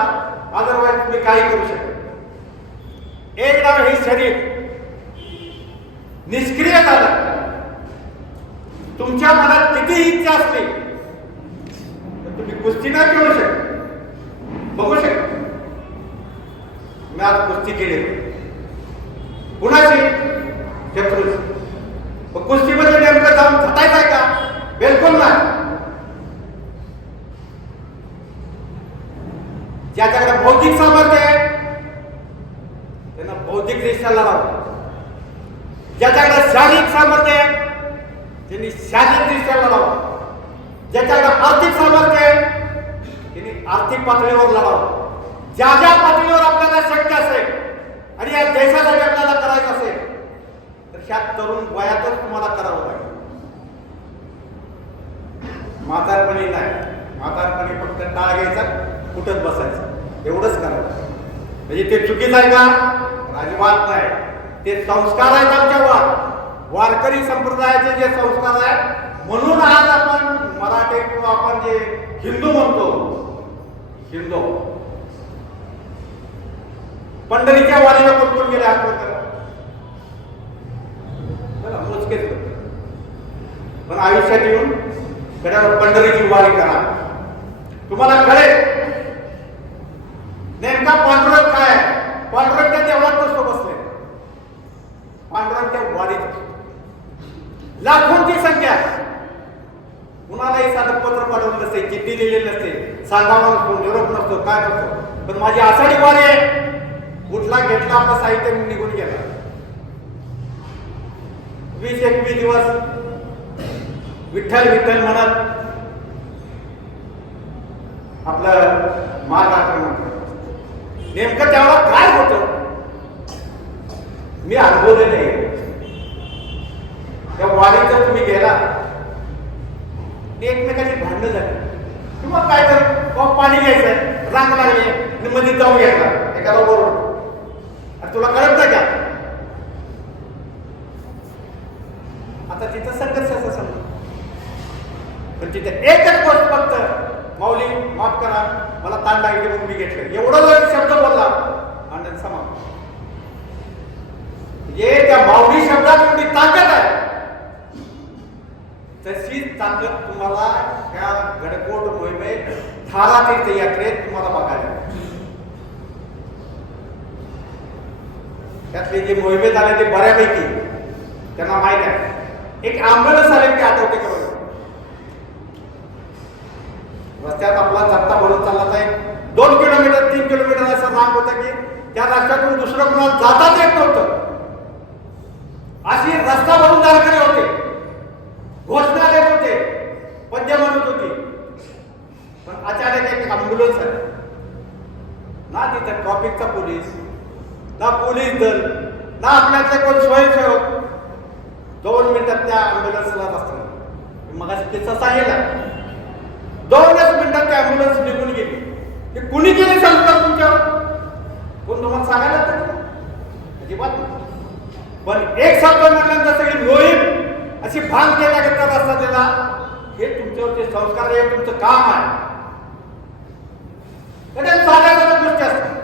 अदरवाईज तुम्ही काही करू शकता. एकदा हे शरीर निष्क्रिय झालं, तुमच्या मनात किती इच्छा असली तर तुम्ही कुस्ती नाही खेळू शकता, बघू शकता. मी आज कुस्ती केली कुणाची? शत्रूची. कुस्तीमध्ये नेमकं जाऊन झटायचं आहे का? बिलकुल नाही. ज्याच्याकडे बौद्धिक सामर्थ्य आहे त्यांना बौद्धिक दृष्ट्या लढावं. ज्याच्याकडे शारीरिक सामर्थ्य आहे त्यांनी शारीरिक दृष्ट्या लढावं. ज्याच्याकडे आर्थिक सामर्थ्य आहे त्यांनी आर्थिक पातळीवर लढावं. ज्या ज्या पातळीवर आपल्याला शक्य असेल आणि या देशासाठी आपल्याला करायचं असेल तर ह्या तरुण वयातच तुम्हाला करावं लागेल. म्हातारपणी नाही. म्हातारपणी फक्त टाळ घ्यायचा, कुठंच बसायचं, एवढंच करावं. म्हणजे ते चुकीचं आहे का? अजिबात नाही. ते संस्कार आहेत आमच्यावर. वारकरी संप्रदायाचे जे संस्कार आहेत, म्हणून आज आपण मराठी किंवा आपण जे हिंदू म्हणतो, हिंदू पंढरीच्या वारीला कोण गेले हात वर करा. बघा, मोजकेच लोक. पण आयुष्यात येऊन गड्यावर पंढरीची वारी करा, तुम्हाला कळेल नेमका पांडुरंग काय आहे. पांडुरंग त्या देवळात नसतो बसले, पांडुरंग त्या वारीत लाखोंची संख्या. कुणालाही साधं पत्र पाठवलं नसते, चिठ्ठी दिलेली नसते, सांगावा नसतो, निरोप नसतो, काय नसतो. पण माझी आषाढी वारी आहे, उठला घेतला आपलं साहित्य निघून गेला. 20-21 दिवस विठ्ठल विठ्ठल म्हणत आपलं मार्ग आक्रमण. नेमकं त्यावेळेला काय होतं मी अनुभवलेलं आहे. त्या वारीत जर तुम्ही गेला, एकमेकाची भांडणं झाली किंवा काय तर पाणी घ्यायचंय, रांग लागली आणि मध्ये जाऊन घ्यायला एखादा बरोबर, आणि तुला कळत नाही का आता तिथं संघर्षाचा समजा. पण तिथे एकच गोष्ट फक्त, माऊली माफ करा मला ताण लागली म्हणून मी घेतलं, एवढा जर शब्द बोलला आणि समाप्त. म्हणजे त्या माऊली शब्दात एवढी ताकद आहे, तशी ताकद तुम्हाला त्या गडकोट मोहिमेत थारा तीर्थयात्रेत तुम्हाला बघायला. त्यातले जे मोहिमेत आले ते बऱ्यापैकी त्यांना माहित आहे. एक आंबेडस आले ते आठवते का बघा, रस्त्यात आपला चत्ता भरून चालला आहे, 2 किलोमीटर 3 किलोमीटर असं रांग होतं की त्या रस्त्यातून दुसरं कुणाला जाताच येत नव्हतं. अशी रस्ता भरून वारकरी होते, घोषणा देत होते, पद्य म्हणत होती. पण अचानक एक अँब्युलन्स आहे ना, तिथे ट्रॉफिकचा पोलीस ना, पोलीस दल ना, आपल्यातले कोण स्वयंसेवक. 2 मिनिटात त्या अँब्युलन्सला रस्ता, मग किस्सा सांगितला, 2च मिनिटात त्या अँब्युलन्स निघून गेली. ते कुणी केले संस्कार तुमच्यावर, कोण तुम्हाला सांगायला तर अजिबात नाही. पण एक शब्द म्हटल्यानंतर सगळी मोहीम अशी भाग केल्याकरता रस्ता दिला. हे तुमच्यावरचे संस्कार आहे, तुमचं काम आहे. त्याच्यात साध्या गोष्टी असतात.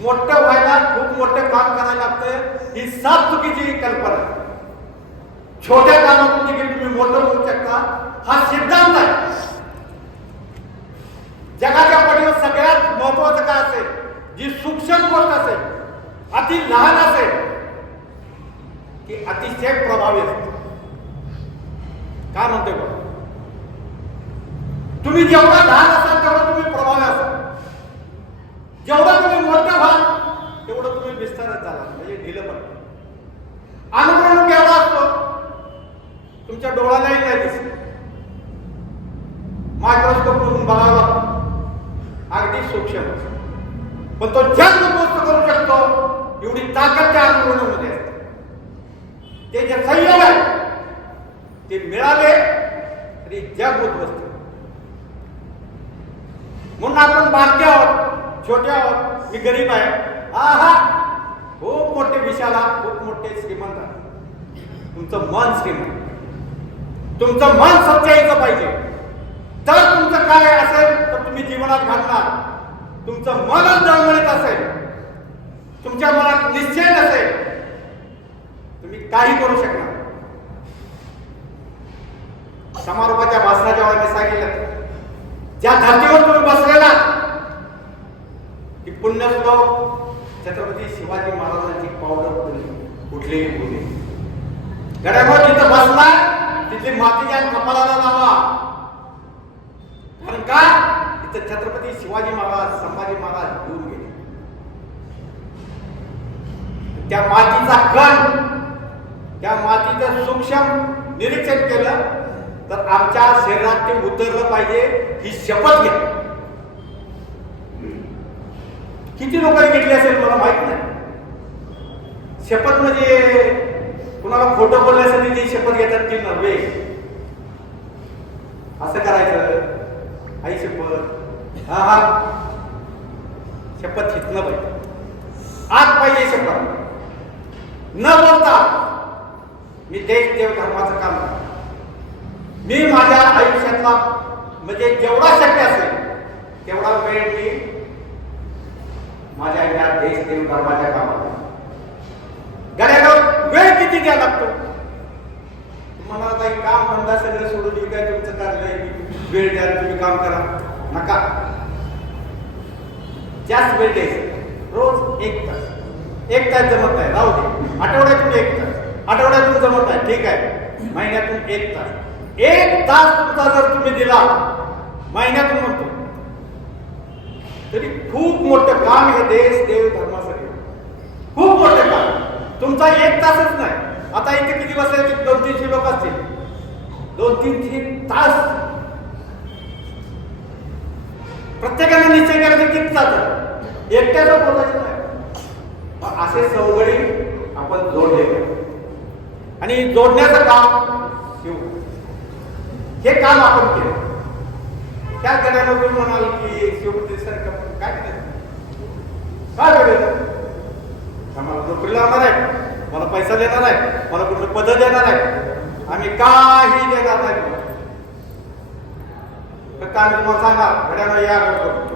मोठं व्हायला खूप मोठं काम करायला लागतं, ही साफ चुकीची कल्पना. छोट्या कामातून देखील तुम्ही मोठं होऊ शकता, हा सिद्धांत आहे. जगाच्या पडीवर सगळ्यात महत्वाचं काय असेल, जी सूक्ष्म गोष्ट असेल, अति लहान असेल, ती अतिशय प्रभावी असते. काय म्हणतोय बघा, तुम्ही जेवढा लहान असाल तेवढा तुम्ही प्रभावी असाल, जेवढा तुम्ही मोठं व्हाल तेवढं तुम्ही विस्तारत झाला, म्हणजे ढिलं पडतं. अनुकरण केवढा असतो, तुमच्या डोळ्यालाही नाही दिसत, मायक्रोस्कोप करून बघावं लागतं, अगदी सूक्ष्म. पण तो जग गोष्ट करू शकतो एवढी ताकद त्या अनुकरणामध्ये असते. ते जे संयोग आहे ते मिळाले तरी जग होत बसते. म्हणून आपण बारके आहोत, छोटे आहोत, मी गरीब आहे, आहा खूप मोठे विशाल आहात, खूप मोठे श्रीमंत आहात. तुमचं मन श्रीमंत, तुमचं मन सच्चाईचं पाहिजे, तर तुमचं काय असेल तर तुम्ही जीवनात घालणार. तुमचं मनच जळमळीत असेल, तुमच्या मनात निश्चय नसेल, तुम्ही काही करू शकणार. समारोपाच्या भाषणाच्या वेळेला सांगितलं, ज्या धर्तीवर तुम्ही बसलेला ती पुण्यश्लोक छत्रपती शिवाजी महाराजांची पावडर उठलेली होती. गड्यावर जिथं बसला तिथली मातीच्या कपाळाला लावा, कारण का तिथं छत्रपती शिवाजी महाराज, संभाजी महाराज घेऊन गेले. त्या मातीचा कण, त्या मातीचं सूक्ष्म निरीक्षण केलं तर आमच्या शरीरात ते उतरलं पाहिजे, ही शपथ घ्या. किती लोकांनी घेतली असेल मला माहित नाही. शपथ म्हणजे कुणाला खोटं बोलण्यासाठी जी शपथ घेतात ती नव्हे. असं करायचं, आई शपथ, हा हा शपथ हितनं पाहिजे, आज पाहिजे शपथ, न बोलता मी देश देव धर्माचं काम करतो. मी माझ्या आयुष्यातला म्हणजे जेवढा शक्य असेल तेवढा वेळ मी माझ्या या देश देव धर्माच्या कामात. गड्याला वेळ किती द्या लागतो? तुम्हाला काही काम धंदा सगळं सोडून मी काय तुमचं काढलंय, वेळ द्या, तुम्ही काम करा नका. जास्त वेळ द्यायचं. रोज 1 तास. 1 तास जमत नाही, राहू दे. आठवड्यातून 1 तास. आठवड्यातून जमत नाही, ठीक आहे. महिन्यातून 1 तास. 1 तास तुमचा जर तुम्ही दिला महिन्यातून म्हणतो तरी खूप मोठं काम हे देश देव धर्मासाठी. खूप मोठं काम. तुमचा 1 तासच नाही. आता इथे किती बसायचे? 200-300 लोक असतील. 2-3 तास प्रत्येकाने निश्चय करायचं किती जातं. एकट्याला बोलायचं नाही. असे सवगडी आपण जोडले आणि जोडण्याचं काम शिव. हे काम आपण केलं. त्या गड्यामध्ये म्हणाल की शिवपती सारखं काय केलं, काय केलं? आम्हाला नोकरी लावणार आहे, मला पैसा देणार आहे, मला कुठलं पद देणार आहे, आम्ही काही देणार नाही. फक्त आम्ही तुम्हाला सांगा घड्याला या करतो.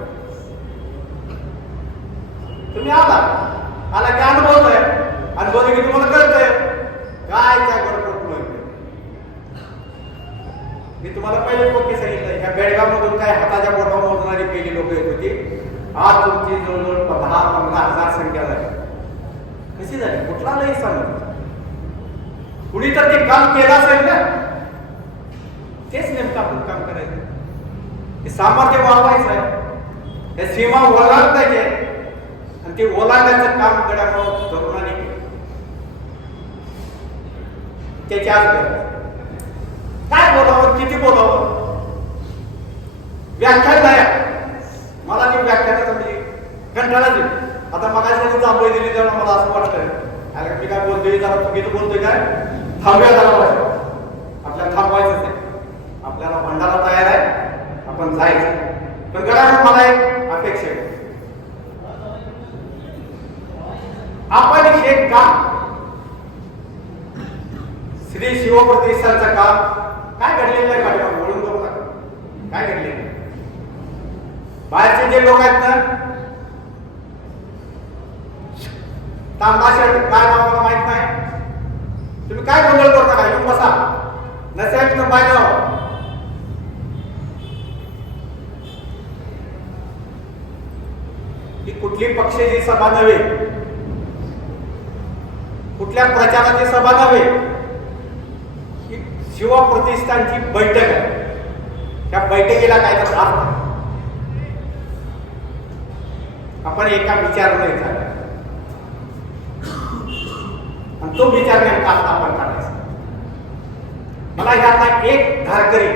तुम्ही आला की अनुभवतोय. अनुभवलं की तुम्हाला कळतंय काय त्या गडबड. मी तुम्हाला पहिले पक्की सांगितलं, ह्या बेळगावमधून काय हाताच्या बोटावर मोजणारी पहिली लोक येत होती. आज तुमची जवळजवळ 10-15 हजार संख्या झाली. कशी झाली? कुठला नाही सांगत. कुणी तर ते काम केलं असेल ना, तेच नेमकं आपण काम करायचं. हे सामर्थ्य वाढवायचं आहे. हे सीमा ओलांडायचे आणि ते ओलांडायचं काम गड्यामुळं तरुणांनी केलं. त्याच्या आज काय बोलावं, किती बोलावं, व्याख्यान नाही. मला ती व्याख्यानाचं म्हणजे कंटाळा दिली. आता मगाशी जांभळी दिली तेव्हा मला असं वाटतंय अरे मी काय बोलतोय, जरा चुकीचं बोलतोय काय, थांबूया जरा. आपल्याला थांबवायचंच आहे. आपल्याला भंडारा तयार आहे, आपण जायचं. पण गड्या मला एक अपेक्षा आहे, आपण हे काम श्री शिवप्रतिष्ठानचं काम काय घडलेलं आहे पाठीमागे बोलून बघू नका. काय घडलेलं बाहेरचे जे लोक आहेत ना, तांबा शर्ट काय नाव माहित नाही, तुम्ही काय गोंधळ करू नका. येऊन बसा. नसेल तर बाहेर जाऊ. ही कुठली पक्षाची सभा नव्हे, कुठल्या प्रचाराची सभा नव्हे, ही शिवप्रतिष्ठानची बैठक आहे. त्या बैठकीला काय तर अर्थ आहे. आपण एका विचाराने चालू आणि तो विचार नेमका आता आपण करायचा. मला ह्यातला एक धारकरी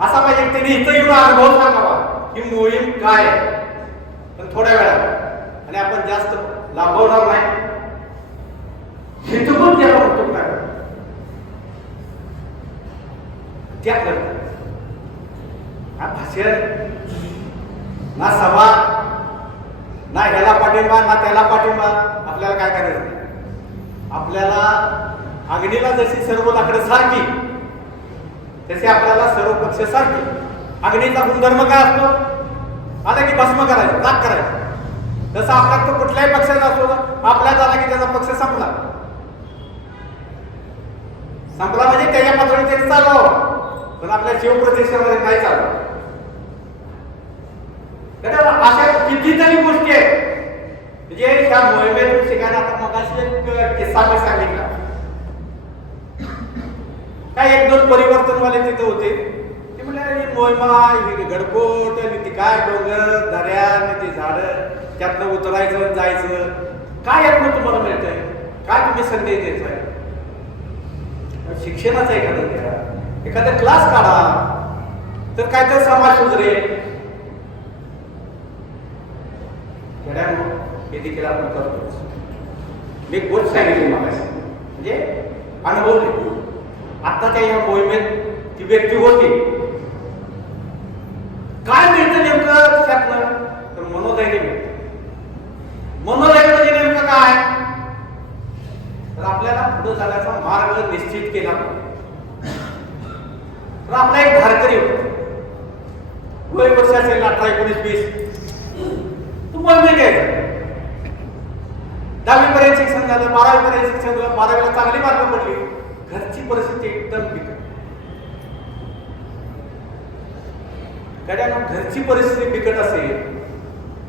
असा पाहिजे त्यांनी इथं येऊन अनुभव सांगावा ही मोहीम काय आहे. पण थोड्या वेळात आणि आपण जास्त लाभवणार नाही. हितगुण ज्याला म्हणतो काय त्या करतात. हा भाषण ना सभा ना ह्याला पाठिंबा ना त्याला पाठिंबा. आपल्याला काय करायचं? आपल्याला अग्नीला जशी सर्व लाकडं सारखी तसे आपल्याला सर्व पक्ष सारखे. अग्नीचा गुणधर्म काय असतो? आता की भस्म करायचं, राग करायचं. तसं आपला तो कुठल्याही पक्षाचा असतो ना, आपल्यात आला की त्याचा पक्ष संपला. संपला म्हणजे त्याच्या पातळीवर त्याने चालवावं. पण आपल्या शिवप्रतिष्ठामध्ये नाही चालवं. अशा कितीतरी गोष्टी आहेत म्हणजे ह्या मोहिमेतून शिकायला. आता मगाशी एक किस्सा मी सांगितला. काय 1-2 परिवर्तनवाले तिथे होते. ते म्हणजे मोहिमा ही गडकोट आणि ती काय डोंगर दऱ्या आणि ती झाडं त्यातनं उतरायचं जायचं. काय यातनं तुम्हाला मिळतंय? काय तुम्ही संदेश द्यायचा? शिक्षणाचा एखादं द्या, एखादा क्लास काढा तर काय तर समाज सुधरेल. हे देखील आपण करतो. मी गोष्ट सांगितली मगाशी म्हणजे अनुभवले. आत्ताच्या या मोहिमेत ती व्यक्ती होती. काय मिळतं नेमकं त्यातनं? तर मनोधैर्य मिळतं. मनोधैर्य म्हणजे नेमकं काय? तर आपल्याला पुढे जाण्याचा मार्ग असेल 18, 19, 20 तू मोहिमे घ्यायचा. 10वी पर्यंत शिक्षण झालं, 12वी पर्यंत शिक्षण झालं, 12वीला चांगली मार्क पडली, घरची परिस्थिती एकदम बिकट. गड्यानं घरची परिस्थिती बिकट असेल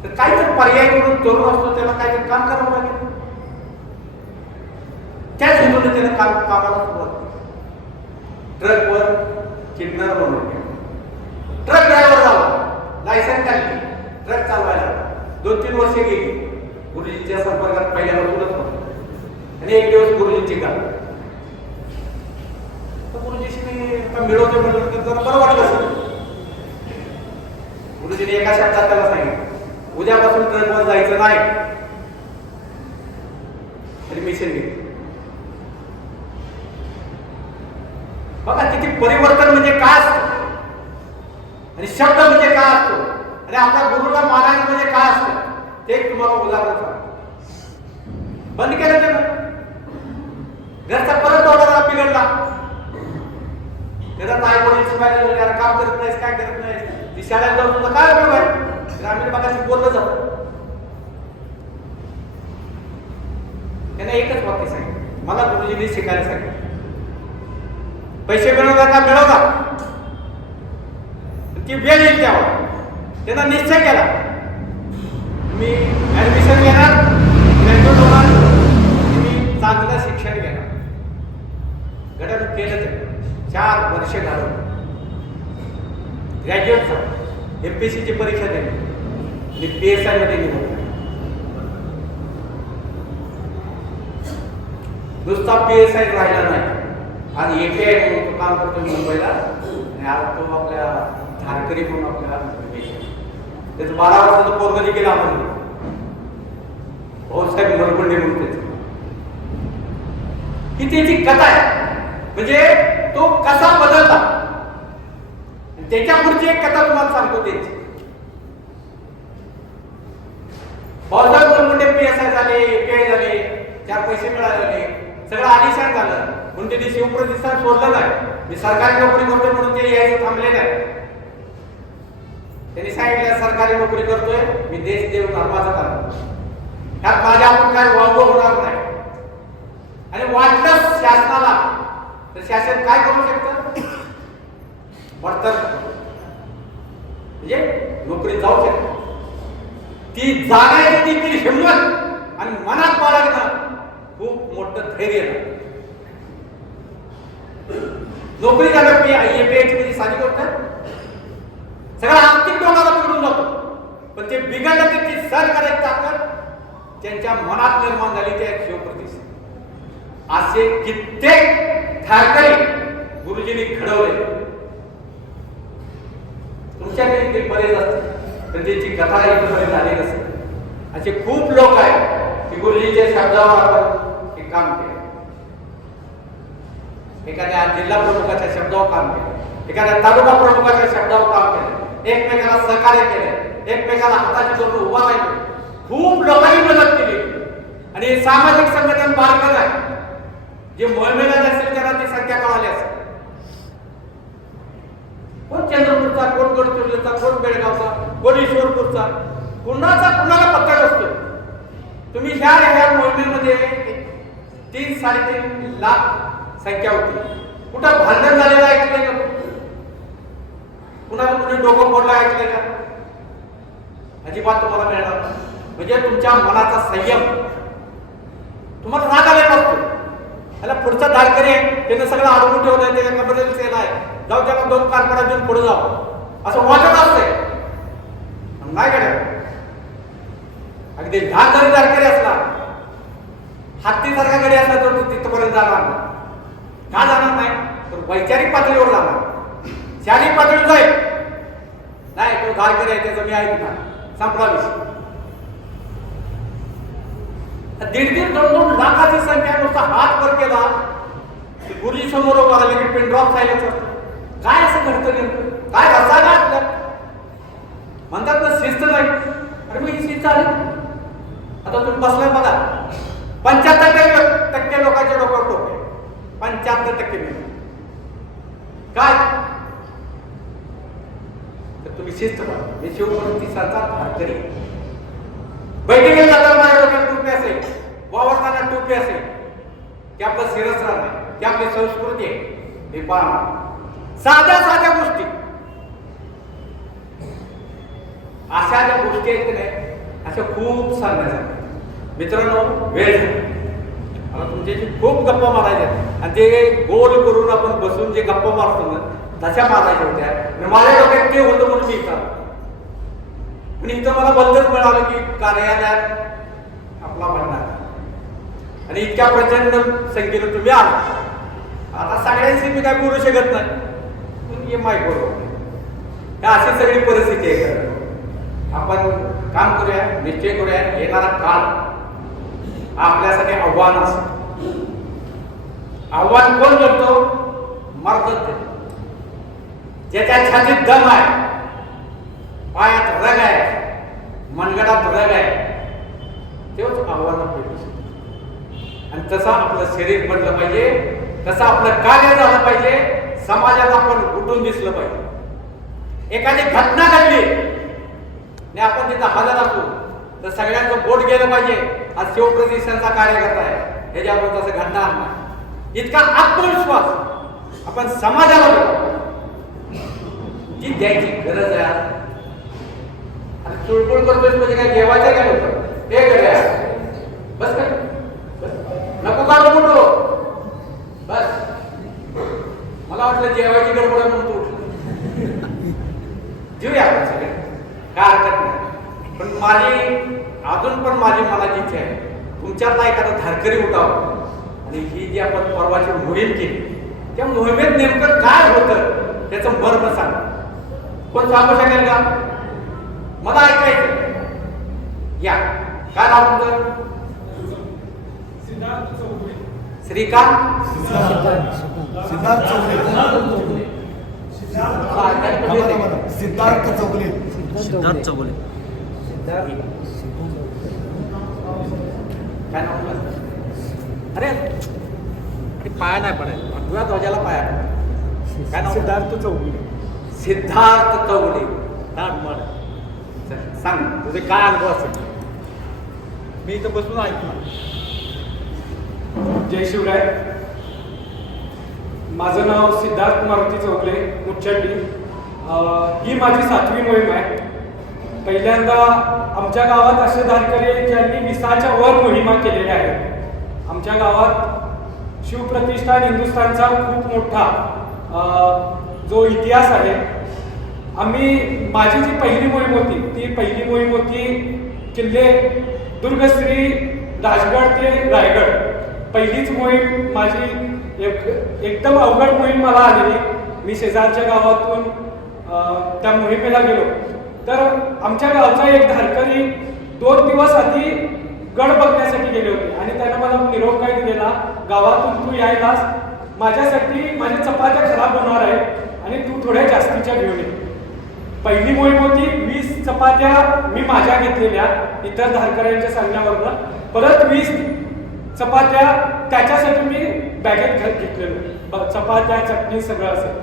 तर काहीतरी पर्याय करून तरुण असतो त्याला काहीतरी काम करावं लागेल. त्याच हेतूने त्याने कामाला सुरुवात केली. ट्रकवर किन्नर बनवून ट्रक ड्रायव्हर झाला, लायसन्स काढली, ट्रक चालवायला 2-3 वर्षे गेली. गुरुजींच्या संपर्कात पहिल्यापासूनच होतं आणि एक दिवस गुरुजींची गाठ. तर गुरुजीशी मी मिळवते म्हटलं तर जरा बरं वाटलं असेल. गुरुजीने एका शब्दात त्याला सांगितलं, उद्यापासून ट्रकवर जायचं नाही. ऍडमिशन घे. बघा किती परिवर्तन म्हणजे काय असतं आणि शब्द म्हणजे काय असतो आणि आपल्या गुरुला मानायचं म्हणजे काय असतं ते एक तुम्हाला उदाहरण सांग. बंद केलं त्यानं, घरचा परत दौडा बिघडला. त्याचा ताई वडील शिकायला यार काम करत नाहीस, काय करत नाहीस, ती शाळेत जाऊन तुला काय उपयोग आहे. ग्रामीण भागाशी बोललं जातं. त्याने एकच वाक्य सांगितलं, मला गुरुजींनी शिकायला सांगितलं, पैसे मिळवता का मिळवता ती वेळ येईल त्यावर. त्यानं निश्चय केला, मी ऍडमिशन घेणार, ग्रॅज्युएट होणार, मी चांगलं शिक्षण घेणार. घड्याळ केलं ते 4 वर्ष घालून ग्रॅज्युएट झालं. MPSCची परीक्षा दिली आणि PSI मध्ये निवडला. नुसता PSI राहिला नाही, आज API म्हणून काम करतो मुंबईला आणि आज तो आपल्या झारकरी म्हणून आपल्या त्याचं 12 वर्षाचं पोरगं देखील आपण भाऊसाहेब मरगुंडे म्हणून त्याचं ही त्याची कथा आहे. म्हणजे तो कसा बदलला. त्याच्या पुढची एक कथा तुम्हाला सांगतो त्याची. भाऊसाहेब मरगुंडे PSI झाले, API झाले, 4 पैसे मिळाले, सगळं आलिशान झालं म्हणून त्यांनी शिवप्रतिष्ठान सोडलं नाही. मी सरकारी नोकरी करतोय म्हणून ते यायचं थांबले नाही. त्यांनी सांगितलं सरकारी नोकरी करतोय मी, देश देव धर्माचं करतो, त्यात माझ्या आपण काय वावग होणार नाही. आणि वाटलं शासनाला तर शासन काय करू शकतं, बढतर म्हणजे नोकरी जाऊ शकते. ती जाण्याची देखील हिंमत आणि मनात बाळगणं खूप मोठं धैर्य. नोकरी झालं API म्हणजे साधी गोष्ट सगळं आर्थिक डोळ्याला बिघडून जातो, पण ते बिघडलं की ती सर करायची ताकद त्यांच्या मनात निर्माण झाली. त्या शिवप्रतिष्ठा असे कित्येक ठाकरे गुरुजींनी घडवले. तुमच्याकडे ते बरेच असते पण त्यांची कथा एकपर्यंत झाली नसते. असे खूप लोक आहेत की गुरुजींच्या शब्दावर आपण हे काम केलं. एखाद्या जिल्हा प्रमुखाच्या शब्दावर काम केलं, एखाद्या तालुका प्रमुखाच्या शब्दावर काम केलं, एकमेकाला सहकार्य केलं, एकमेकाला हाताची जोडून उभा राहिलो, खूप लोकांनी मदत केली. आणि हे सामाजिक संघटन बारकन आहे. जे मोहिमेला नसेल त्यांना ती संख्या कळाली असेल. कोण चंद्रपूरचा, कोण गडचिरोलीचा, कोण बेळगावचा, कोण ईश्वरपूरचा, कुणाला पत्ता नसतो. तुम्ही ह्या मोहिमेमध्ये 3-3.5 लाख संख्या होती. कुठं भांडण झालेलं ऐकलंय का? कुणाला कुणी डोकं फोडलं ऐकलंय का? अजिबात तुम्हाला मिळणार. म्हणजे तुमच्या मनाचा संयम. तुम्हाला राग आलेला असतो, त्याला पुढचा धारकरी आहे त्यानं सगळं अडवून ठेवलंय, त्याच्या कबड्डीला केला आहे, जाऊ त्याला 2 कारपडा देऊन पुढे जावं असं वाटत असतंय. नाही घडत. अगदी 10 जरी धारकरी असला, हत्तीसारखा गडी असला तर तिथपर्यंत जाणार नाही. का जाणार नाही तर वैचारिक पातळीवर जाणार. शारीरिक पातळीवर जाईल नाही, तो धारकरी आहे त्याचं मी ऐकणार, संपला विषय. 1.5-2 लाखाची संख्या नुसता हात वर केला गुरुजी समोर उभा राहिले की पिन ड्रॉप सायलेन्स असतो. काय असं घडतं नेमकं, काय रसायन आपलं म्हणतात ना शिस्त नाही. अरे मी शिस्त आली. आता तुम्ही बसलाय बघा, 75% लोकांच्या डोक्यावर टोक आहे. 75% काय तर तुम्ही शिस्त पाळतो. मी शिवप्रतिष्ठानचा धारकरी. बैठकीला जाताना माझ्या डोक्यात टोपी असेल, वावरताना टोपी असेल, की आपलं शिरस्त्राण आहे, की आपली संस्कृती आहे, हे पाळणार. साध्या साध्या गोष्टी, अशा ज्या गोष्टी आहेत की नाही, अशा खूप सांगण्यासाठी. मित्रांनो, वेळ झाला. मला तुमच्याशी खूप गप्पा मारायच्या आणि ते गोल करून आपण बसून जे गप्पा मारतो ना, तशा मारायच्या होत्या. आणि माझ्या डोक्यात ते होतं म्हणून मी इथं. पण इथं मला बंदच मिळालं की कार्यालयात आपला भंडारा आणि इतक्या प्रचंड संख्येनं तुम्ही आला. आता सगळ्यांशी मी काय बोलू शकत नाही, पण हे माय बरोबर. हे अशी सगळी परिस्थिती आहे. आपण काम करूया, निश्चय करूया, येणारा काळ आपल्यासाठी आव्हान असतं. आव्हान कोण करतो? मर्दच. ज्याच्या छातीत दम आहे, पायात रग आहे, मनगटात रग आहे, तेच आव्हान आपलं. आणि तसं आपलं शरीर बनलं पाहिजे, तसं आपलं कार्य झालं पाहिजे, समाजात आपण उठून दिसलं पाहिजे. एखादी घटना घडली आणि आपण तिथं हजर असू तर सगळ्यांचं बोट गेलं पाहिजे, आज शिवप्रतिष्ठानचा कार्यकर्ता आहे, ह्याच्यावर तसं घडणार नाही. इतका आत्मविश्वास आपण समाजाला जी द्यायची गरज आहे. आणि चुळबुळ करतोय म्हणजे काय जेवायचं काय होतं? हे करूया, बस काय नको का मोठो, बस. मला वाटलं जेवायची गडबड आहे म्हणून तू उठला. जेऊया आपण सगळे, काय हरकत नाही. पण अजून पण माझी मनाची इच्छा आहे, तुमच्यातला एखादा धारकरी उठावं आणि ही जी आपण परवाची मोहीम केली, त्या मोहिमेत नेमकं काय होतं त्याचं मर्म सांग. कोण सांगू शकेल का? मला ऐकायचं. या, काय नाव तुमचं? श्रीकांत सिद्धार्थ चौगले. सिद्धार्थ चौगले. सिद्धार्थ चौगले. काय नाव तुझं? अरे पाया नाही पडायला, तुझ्या ध्वजाला पाया. काय नाव? सिद्धार्थ चौगले. सिद्धार्थ चौगले. सांग तुझे काय अनुभव असेल. मी इथं बसून ऐकणार. जय शिवराय. माझं नाव सिद्धार्थ मारुती चौगले मुच्छड्डी. ही माझी 7वी मोहीम आहे. पहिल्यांदा आमच्या गावात असे धारकरी आहेत ज्यांनी 20च्या वर मोहिमा केलेल्या आहेत. आमच्या गावात शिवप्रतिष्ठान हिंदुस्थानचा खूप मोठा जो इतिहास आहे. माझी जी पहिली मोहीम होती ती पहिली मोहीम होती किल्ले दुर्गश्री राजगड ते रायगड. पहिलीच मोहीम माझी एकदम अवघड मोहीम मला आलेली. मी शेजारच्या गावातून त्या मोहिमेला गेलो तर आमच्या गावचा एक धारकरी 2 दिवस आधी गड बघण्यासाठी गेले होते आणि त्यानं मला निरोप काय दिलेला, गावातून तू यायलास, माझ्यासाठी माझ्या चपात्या खराब होणार आहेत आणि तू थोड्या जास्तीच्या घेऊन ये. पहिली मोहीम होती, 20 चपात्या मी माझ्या घेतलेल्या इतर धारकऱ्यांच्या सांगण्यावरनं. परत 20 चपात्या त्याच्यासाठी मी बॅगेत घेतलेलो, चपात्या चटणी सगळं असेल.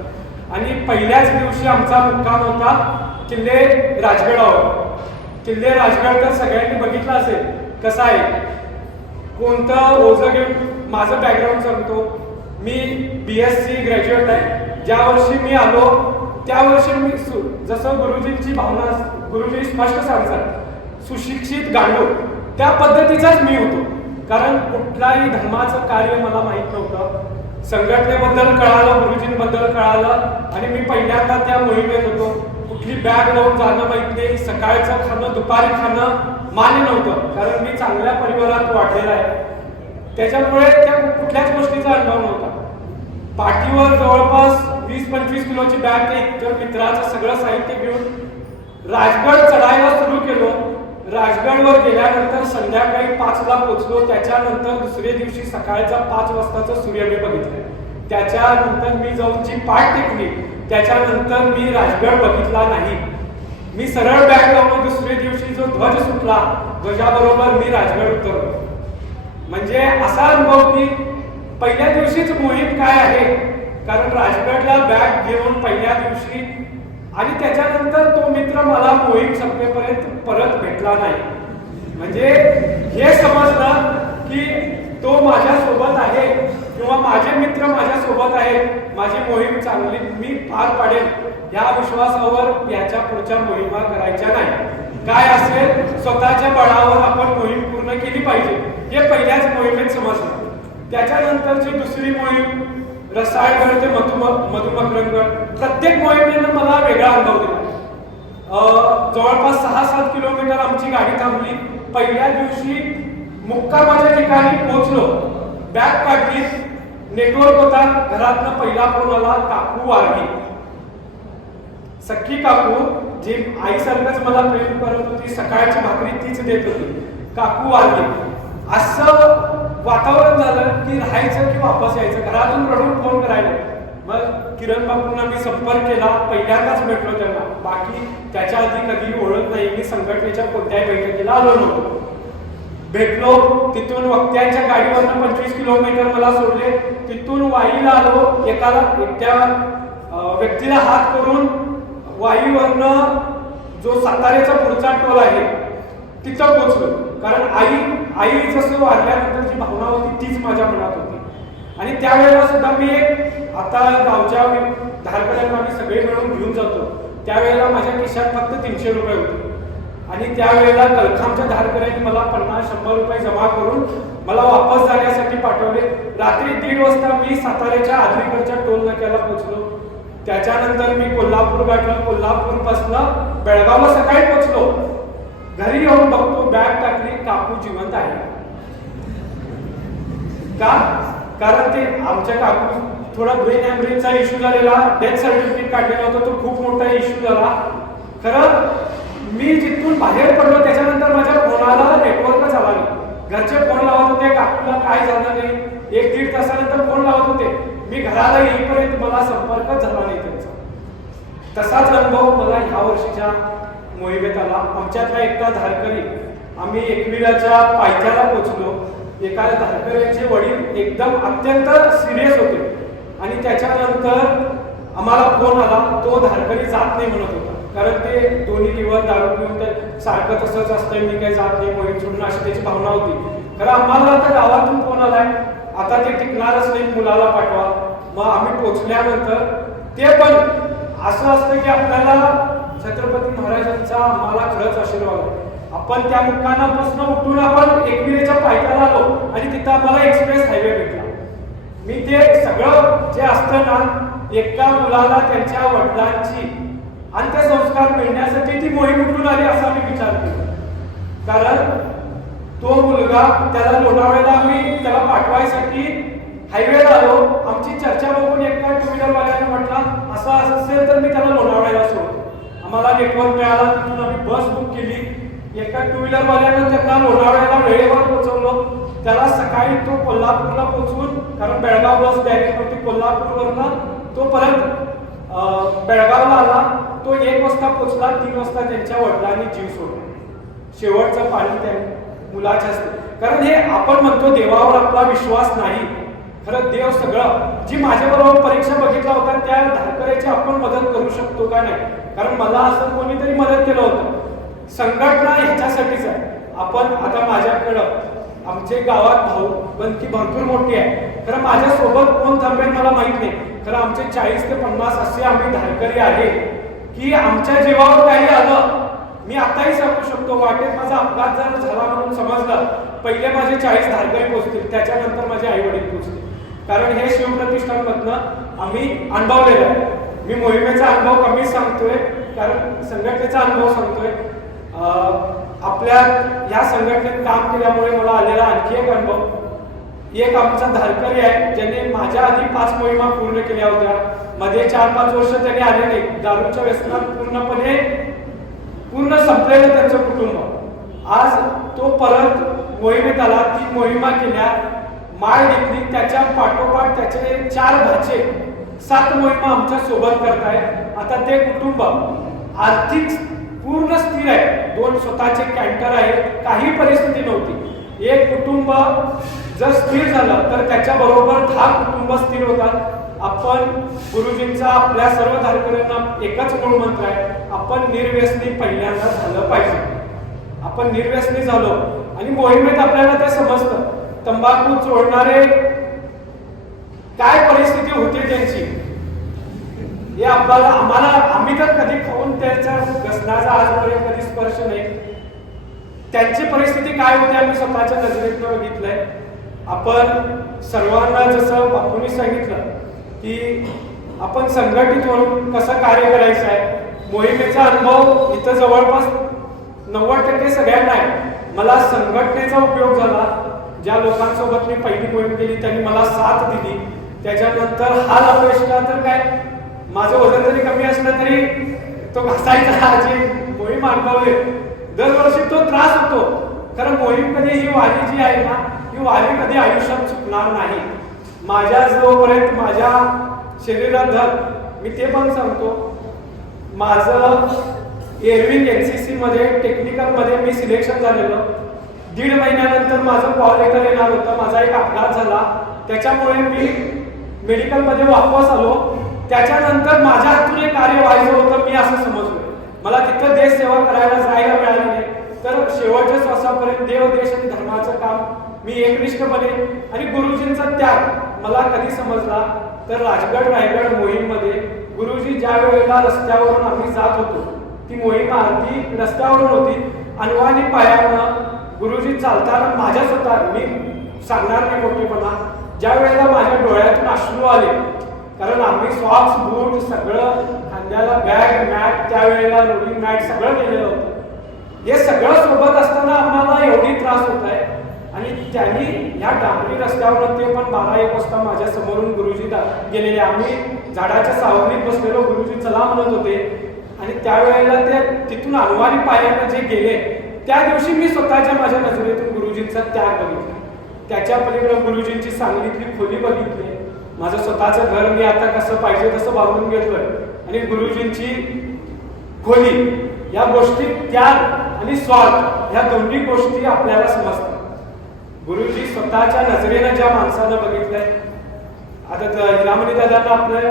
आणि पहिल्याच दिवशी आमचा मुक्काम होता किल्ले राजगडावर. किल्ले राजगड तर सगळ्यांनी बघितलं असेल कसा आहे, कोणतं ओझं घेऊन. माझं बॅकग्राऊंड सांगतो, मी BSc ग्रॅज्युएट आहे. ज्या वर्षी मी आलो त्या वर्षी मी जसं गुरुजींची भावना, गुरुजी स्पष्ट सांगतात सुशिक्षित गांडूळ, त्या पद्धतीचाच मी होतो. कारण कुठल्याही धर्माचं कार्य मला माहीत नव्हतं. संघटनेबद्दल कळालं, गुरुजींबद्दल कळालं आणि मी पहिल्यांदा त्या मोहिमेत होतो. कुठली बॅग लावून जाणं माहीत नाही, सकाळचं खाणं दुपारी खाणं मान्य नव्हतं, कारण मी चांगल्या परिवारात वाढलेला आहे. त्याच्यामुळे त्या कुठल्याच गोष्टीचा अनुभव नव्हता. पाठीवर जवळपास 20-25 किलोची बॅग, तर मित्राचं सगळं साहित्य घेऊन राजगड चढायला सुरू केलो. राजगडवर गेल्यानंतर संध्याकाळी 5ला पोहोचलो. त्याच्यानंतर दुसऱ्या दिवशी सकाळचा 5 वाजताचं सूर्य मी बघितलं. त्याच्यानंतर मी जाऊन जी पाठ टेकली त्याच्यानंतर मी राजगड बघितला नाही. मी सरळ बॅग लावलो. दुसऱ्या दिवशी जो ध्वज सुटला, ध्वजाबरोबर मी राजगड उतरलो. म्हणजे असा अनुभव की पहिल्या दिवशीच मोहीम काय आहे, कारण राजगडला बॅग घेऊन पहिल्या दिवशी आणि त्याच्यानंतर तो मित्र मला मोहीम संपेपर्यंत परत भेटला नाही. म्हणजे हे समजलं की तो माझ्या सोबत आहे किंवा माझे मित्र माझ्या सोबत आहेत, माझी मोहीम चांगली मी पार पाडेल या विश्वासावर याच्या पुढच्या मोहिमा करायच्या नाही. काय असेल स्वतःच्या बळावर आपण मोहीम पूर्ण केली पाहिजे हे पहिल्याच मोहिमेत समजलं. त्याच्यानंतरची दुसरी मोहीम रसाळगड ते मधुमकरंगड, प्रत्येक मोहिमेनं मला वेगळा अनुभव दिला. जवळपास 6-7 किलोमीटर आमची गाडी थांबली. पहिल्या दिवशी मुक्कामाच्या ठिकाणी पोहोचलो, बॅग काढली, नेटवर्क होता, घरातनं पहिला फोन आला, काकू वारली. सख्खी काकू जी आईसारखंच मला प्रेम करत होती, सकाळची भाकरी तीच देत होती, काकू वारली. असं वातावरण झालं की राहायचं की वापस यायचं, घरातून रडून फोन करायला. मग किरण बापूंना मी संपर्क केला, पहिल्यांदाच भेटलो त्यांना, बाकी त्याच्या आधी कधी ओळख नाही, मी संघटनेच्या कोणत्याही बैठकीला आलो नव्हतो. भेटलो, तिथून वक्त्यांच्या गाडीवरनं 25 किलोमीटर मला सोडले, तिथून वाईला आलो. एकट्या व्यक्तीला हात करून वाईवरनं जो साताऱ्याचा पुढचा टोल आहे तिथं पोचलो. कारण आई जसं वारल्यानंतर जी भावना होती तीच माझ्या मनात होती. आणि त्यावेळेला सुद्धा मी आता गावच्या धारकऱ्यांना आम्ही सगळे मिळून घेऊन जातो, त्यावेळेला माझ्या खिशात फक्त 300 रुपये होते. आणि त्यावेळेला कलखामच्या धारकऱ्यांनी मला 50-100 रुपये जमा करून मला वापस जाण्यासाठी पाठवले. रात्री 1:30 वाजता मी साताऱ्याच्या आदरीकडच्या टोल नाक्याला पोहोचलो. त्याच्यानंतर मी कोल्हापूर गाठलं, कोल्हापूरपासून बेळगावला सकाळी पोहोचलो. घरी येऊन बघतो बॅग टाकली, काकू जिवंत आहे. का? कारण ते आमच्या काकू थोडा ब्रेन हॅमरेजचा इश्यू झालेला, डेथ सर्टिफिकेट काढलेला होता, तो खूप मोठा इश्यू झाला. खरं मी जिथून बाहेर पडलो त्याच्यानंतर माझ्या फोनाला नेटवर्कच आला नाही. घरचे फोन लावत होते, काकूला काय झालं नाही, 1-1.5 तासानंतर फोन लावत होते. मी घराला येईपर्यंत मला संपर्कच झाला नाही त्यांचा. तसाच अनुभव मला ह्या वर्षीच्या मोहिमेत आला. आमच्यातला एकटा धारकरी, आम्ही एकविराच्या पायथ्याला पोहोचलो. एका धारकऱ्याचे वडील एकदम अत्यंत सिरियस होते आणि त्याच्यानंतर आम्हाला फोन आला, तो धारकरी जात नाही म्हणत होता. कारण ते दोन्ही दिवस दारू पिऊन ते सारखं तसंच असतंय, मी काही जात नाही मोहीम सोडून, अशी त्याची भावना होती. खरं आम्हाला आता गावातून फोन आलाय, आता ते टिकणारच नाही, मुलाला पाठवा. मग आम्ही पोचल्यानंतर ते पण असं असतं की आपल्याला छत्रपती महाराजांचा आम्हाला खरंच आशीर्वाद आहे. आपण त्या मुक्कामापासून उठून आपण एकविरेच्या पायथ्याला आलो आणि तिथं आम्हाला एक्सप्रेस हायवे भेटला. मी ते सगळं जे असतं ना, एका मुलाला त्यांच्या वडिलांची अंत्यसंस्कार मिळण्यासाठी ती मोहीम उठून आली असा मी विचार केला. कारण तो मुलगा, त्याला लोणावळ्याला आम्ही त्याला पाठवायसाठी हायवेला आलो. आमची चर्चा बघून एका 2 व्हीलरवाल्याने म्हटला, असं असेल तर मी त्याला लोणावळ्याला सोडतो. आम्हाला नेटवर्क मिळाला, तिथून आम्ही बस बुक केली. एका 2 व्हीलरवाल्यानं त्यांना लोणावळ्याला वेळेवर पोहोचवलं. त्याला सकाळी तो कोल्हापूरला पोहोचवून, कारण बेळगाव बस डायरेक्ट होती, कोल्हापूरवरनं तो परत बेळगावला आला. तो 1 वाजता पोहोचला, 3 वाजता त्यांच्या वडिलांनी जीव सोडला. शेवटचं पाणी त्या मुलाच्या असते. कारण हे आपण म्हणतो देवावर आपला विश्वास नाही, खरं देव सगळं. जी माझ्याबरोबर परीक्षा बघितला होता त्या धारकऱ्याची आपण मदत करू शकतो का नाही. कारण मला असं कोणीतरी मदत केलं होतं. संघटना ह्याच्यासाठीच आहे. आपण आता माझ्याकडं आमचे गावात भाऊबंदी भरपूर मोठी आहे. खरं माझ्यासोबत कोण थांबेल मला माहित नाही. खरं आमचे 40 ते 50 असे आम्ही धारकरी आहे की आमच्या जीवावर काही आलं, मी आताही सांगू शकतो, वाटेत माझा अपघात जर झाला म्हणून समजलं, पहिले माझे 40 धारकरी पोहोचतील, त्याच्यानंतर माझे आई वडील पोहोचतील. कारण हे शिवप्रतिष्ठानमधनं आम्ही अनुभवलेलं आहे. मी मोहिमेचा अनुभव कमी सांगतोय, कारण संघटनेचा अनुभव सांगतोय. आपल्या या संघटनेत काम केल्यामुळे मला आलेला आणखी एक अनुभव, एक आमचा धारकरी आहे ज्याने माझ्या आधी 5 मोहिमा पूर्ण केल्या होत्या. मध्ये 4-5 वर्ष त्यांनी आले नाही. दारूच्या व्यसनात पूर्ण संपलेलं त्यांचं कुटुंब. आज तो परत मोहिमेत आला, 3 मोहिमा केल्या, माळ घेतली. त्याच्या पाठोपाठ त्याचे 4 भाचे 7 मोहिमा आमच्या सोबत करताय. आता ते कुटुंब आर्थिक पूर्ण स्थिर आहे. 2 स्वतःचे कॅन्टर आहेत, काही परिस्थिती नव्हती. एक कुटुंब जर स्थिर झालं तर त्याच्या बरोबर 10 कुटुंब स्थिर होतात. आपण गुरुजींचा आपल्या सर्व धारकऱ्यांना एकच मूळ मंत्र आहे, आपण निर्व्यसनी पहिल्यांदा झालं पाहिजे. आपण निर्व्यसनी झालो आणि मोहिमेत आपल्याला ते समजतं तंबाखू चोळणारे काय परिस्थिती होती त्यांची, हे आम्ही तर कधी खाऊन त्याच्या व्यसनाचा आजपर्यंत कधी स्पर्श नाही. त्यांची परिस्थिती काय होती आम्ही स्वतःच्या नजरेतनं बघितलंय. आपण सर्वांना जसं बापूंनी सांगितलं की आपण संघटित होऊन कसं कार्य करायचं आहे. मोहिमेचा अनुभव इथं जवळपास 90% सगळ्यांना आहे. मला संघटनेचा उपयोग झाला. ज्या लोकांसोबत मी पहिली मोहीम केली त्यांनी मला साथ दिली. त्याच्यानंतर हाल अपयशला तर काय, माझं वजन जरी कमी असलं तरी तो घासायचा. जी मोहीम अनुभवले दरवर्षी तो त्रास होतो. कारण मोहीम कधी ही वारी जी आहे ना, ही वारी कधी आयुष्यात चुकणार नाही. माझ्या जोपर्यंत माझ्या शरीरात धर, मी ते पण सांगतो, माझं एरविंग NCC मध्ये टेक्निकल मध्ये मी सिलेक्शन झालेलं. 1.5 महिन्यानंतर माझं कॉल लेटर येणार होतं. माझा एक अपघात झाला, त्याच्यामुळे मी मेडिकल मध्ये वापस आलो. त्याच्यानंतर माझ्या हातून एक कार्य व्हायचं होतं, मी असं समजलो. मला तिथं देश सेवा करायला जायला मिळाली नाही. तर शेवटच्या श्वासापर्यंत देव देश आणि धर्माचं काम मी एकनिष्ठपणे आणि गुरुजींचा त्याग मला कधी समजला तर राजगड रायगड मोहीम मध्ये गुरुजी ज्या वेळेला रस्त्यावरून आम्ही जात होतो, ती मोहीम आरती रस्त्यावरून होती. अनवाणी पायानं गुरुजी चालताना माझ्या स्वतः, मी सांगणार नाही मोठेपणा, ज्या वेळेला माझ्या डोळ्यातून अश्रू आले, कारण आम्ही सॉक्स बूट सगळं खांद्याला बॅग मॅट, त्यावेळेला रोलिंग मॅट सगळं केलेलं होतं. हे सगळं सोबत असताना आम्हाला एवढी त्रास होत आहे. आणि त्यांनी ह्या डांबरी रस्त्यावर ते पण 12-1 वाजता माझ्या समोरून गुरुजी गेलेले. आम्ही झाडाच्या सावलीत बसलेलो, गुरुजी चला म्हणत होते. आणि त्यावेळेला ते तिथून अनवाणी पायानं जे गेले, त्या दिवशी मी स्वतःच्या माझ्या नजरेतून गुरुजींचा त्याग बघितला. त्याच्या पलीकडे गुरुजींची सांगलीतली खोली बघितली. माझं स्वतःचं घर मी आता कसं पाहिजे तसं बांधून घेतोय. आणि गुरुजींची खोली, या गोष्टी त्याग आणि स्वार्थ ह्या दोन्ही गोष्टी आपल्याला समजतात. गुरुजी स्वतःच्या नजरेनं ज्या माणसानं बघितलंय, आता हिरामणी दादांना आपल्या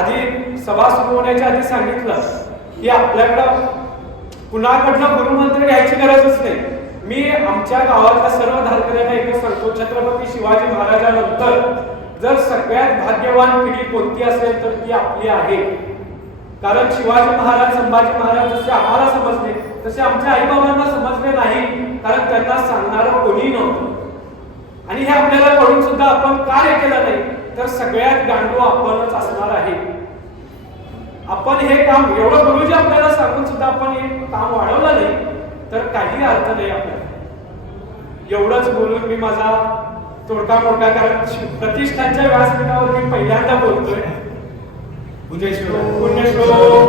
आधी सभा सुरू होण्याच्या आधी सांगितलं की आपल्याकडं कुणाकडनं गुरुमंत्र घ्यायची गरजच नाही. मी आमच्या गावातल्या सर्व धारकऱ्यांना एकच सांगतो, छत्रपती शिवाजी महाराजांनंतर जर सगळ्यात भाग्यवान पिढी कोणती असेल तर ती आपली आहे. कारण शिवाजी महाराज संभाजी महाराज जसे आम्हाला समजले तसे आमच्या आईबाबांना समजले नाही, कारण त्यांना सांगणारं कोणी नव्हतं. आणि हे आपल्याला कळून सुद्धा आपण कार्य केलं नाही तर सगळ्यात गांडू आपणच असणार आहे. आपण हे काम एवढं गुरुजी आपल्याला सांगून सुद्धा आपण हे काम वाढवलं नाही तर काही अर्थ नाही आपल्याला. एवढंच बोलून मी माझा तोडका मोडका, कारण प्रतिष्ठानच्या व्यासपीठावर मी पहिल्यांदा बोलतोय.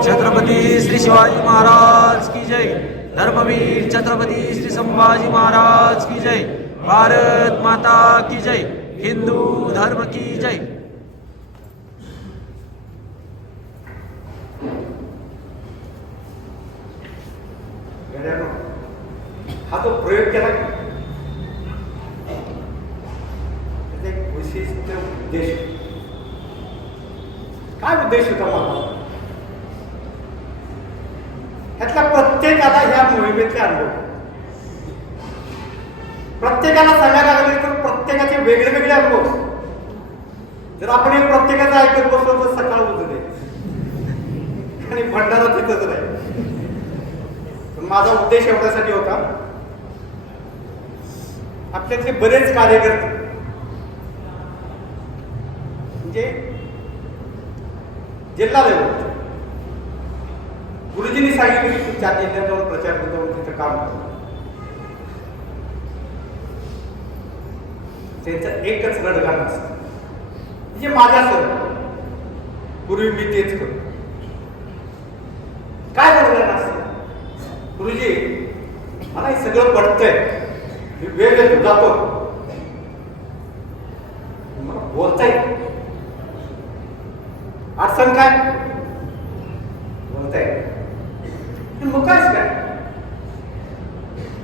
छत्रपती श्री शिवाजी महाराज की जय. धर्मवीर छत्रपती श्री संभाजी महाराज की जय. भारत माता की जय. हिंदू धर्म की जय. हा जो प्रयोग केला एक विशिष्ट उद्देश, काय उद्देश होता मला ह्यातल्या प्रत्येकाला ह्या मोहिमेतले अनुभव, प्रत्येकाला सांगायला लागले तर प्रत्येकाचे वेगळे वेगळे अनुभव. जर आपण एक प्रत्येकाचं ऐकत बसलो तर सकाळ होत नाही आणि भंडारा तिथंच राहील. पण माझा उद्देश एवढ्यासाठी होता, आपल्यातले बरेच कार्यकर्ते म्हणजे जिल्हा लेवल गुरुजींनी सांगितलं की तू 4 जिल्ह्यात जाऊन प्रचार करतो, तिथं काम करतो. त्यांचं एकच रडगाण असतं, म्हणजे माझ्यासह पूर्वी मी तेच करतो. काय रडगाण असतं, गुरुजी मला हे सगळं पडतंय, मी वेळ जातो, मला बोलता येईल, अडचण काय बोलताय मग कायच काय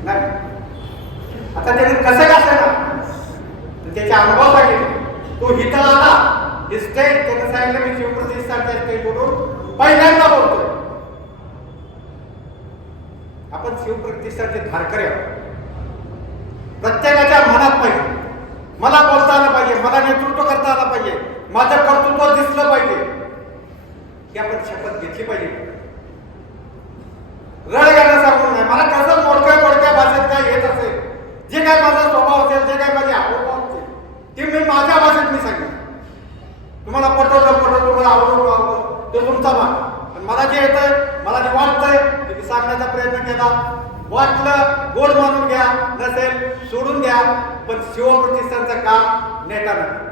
नाही. आता त्याने कसं का असं ना त्याचे अनुभव सांगितले. तो हिथं आला ही स्टेज त्यांना सांगितलं मी शिवप्रतिष्ठानच्या स्टेजवरून पहिल्यांदा बोलतोय. आपण शिवप्रतिष्ठानचे धारकरी आहोत. प्रत्येकाच्या मनात पाहिजे, मला बोलता आलं पाहिजे, मला नेतृत्व करता आलं पाहिजे, माझं कर्तृत्व दिसलं पाहिजे, की आपण शपथ घेतली पाहिजे. रड गाणं सांगून नाही, मला कसं मोडक्या भाषेत काय येत असेल, जे काय माझा स्वभाव असेल, जे काय माझे हावभाव असेल, ते मी माझ्या भाषेत मी सांगेन. तुम्हाला पटवलं तुम्हाला आवडलं ते तुमचा भाग. पण मला जे येतंय, मला जे वाटतंय ते मी सांगण्याचा प्रयत्न केला. वाटलं गोड मानून घ्या, नसेल सोडून द्या, पण शिवप्रतिष्ठानचं काम नेटानं.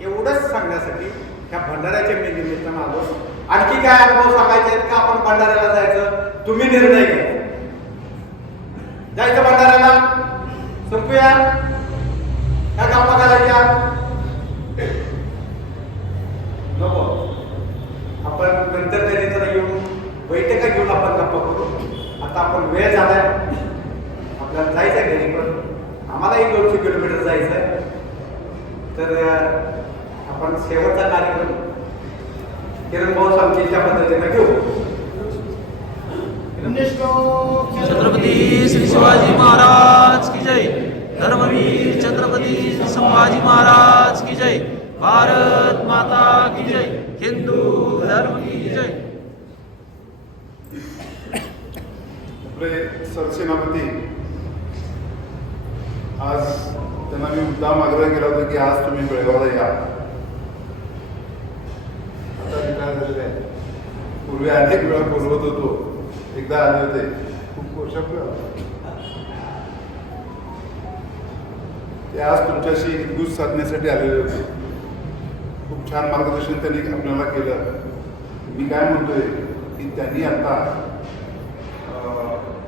एवढंच सांगण्यासाठी ह्या भंडाऱ्याच्या मी निमित्तानं आलो. आणखी काय अनुभव सांगायचे आहेत का आपण भंडाऱ्याला जायचं? तुम्ही निर्णय घ्या. जायचं भंडाऱ्याला? संपूया त्या गप्पा करायच्या नको. आपण नंतर कधीतरी येऊन बैठका घेऊन आपण गप्पा करू. आता आपण वेळ झालाय, आपल्याला जायचंय घरी, पण आम्हालाही 200 किलोमीटर जायचंय. तर आपण शेवटचा कार्यक्रम किरण भाऊ सांगतील त्या पद्धतीने घेऊ. छत्रपती श्री शिवाजी महाराज की जय. धर्मवीर छत्रपती श्री संभाजी महाराज की जय. भारत माता की जय. हिंदू धर्म की जय. आपले सरसेनापती, आज त्यांना मी मुद्दाम आग्रह केला होता की आज तुम्ही बेळगावला या. आता रिटायर झालेले आहे. पूर्वी अनेक वेळा बोलवत होतो, एकदा आले होते खूप वर्षापूर्वी. ते आज तुमच्याशी हितगुज साधण्यासाठी आलेले होते. खूप छान मार्गदर्शन त्यांनी आपल्याला केलं. मी काय म्हणतोय की त्यांनी आता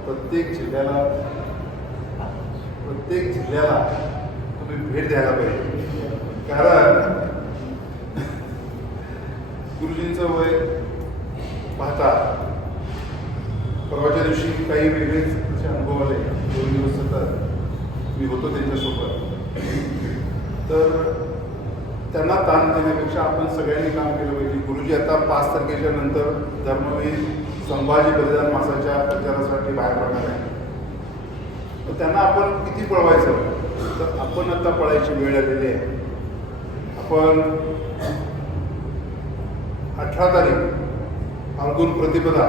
प्रत्येक जिल्ह्याला तुम्ही भेट द्यायला पाहिजे. कारण गुरुजींचं वय पाहता परवाच्या दिवशी काही वेगळेच असे अनुभव आले. 2 दिवस सतत मी होतो त्यांच्यासोबत. तर त्यांना ताण देण्यापेक्षा आपण सगळ्यांनी काम केलं पाहिजे. गुरुजी आता 5 तारखेच्या नंतर धर्मवीर संभाजी बलिदान मासाच्या प्रचारासाठी बाहेर पडणार आहे. तर त्यांना आपण किती पळवायचं, तर आपण आता पळायची वेळ आलेली आहे. आपण 18 तारीख फाल्गुन प्रतिपदा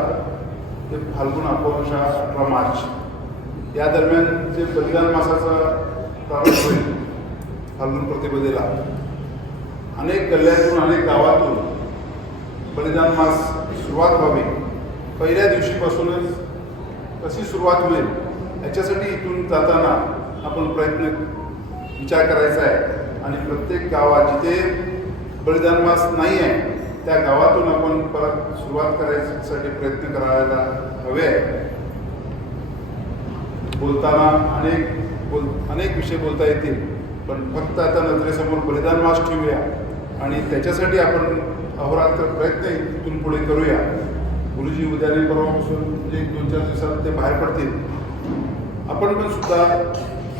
ते फाल्गुन अमावस्या 18 मार्च या दरम्यान जे बलिदान मासाचा प्रारंभ होईल फाल्गुन प्रतिपदेला, अनेक गल्ल्यातून अनेक गावातून बलिदान मास सुरुवात व्हावी. पहिल्या दिवशीपासूनच कशी सुरुवात होईल याच्यासाठी इथून जाताना आपण विचार करायचा आहे. आणि प्रत्येक गावात जिथे बलिदान मास नाही आहे त्या गावातून आपण परत सुरुवात करायसाठी प्रयत्न करायला हवे आहे. बोलताना अनेक विषय बोलता येतील, पण फक्त आता नजरेसमोर बलिदान मास ठेवूया आणि त्याच्यासाठी आपण अहोरात्र प्रयत्न इथून पुढे करूया. गुरुजी उद्याने परवापासून म्हणजे 2-4 दिवसात ते बाहेर पडतील. आपण पण सुद्धा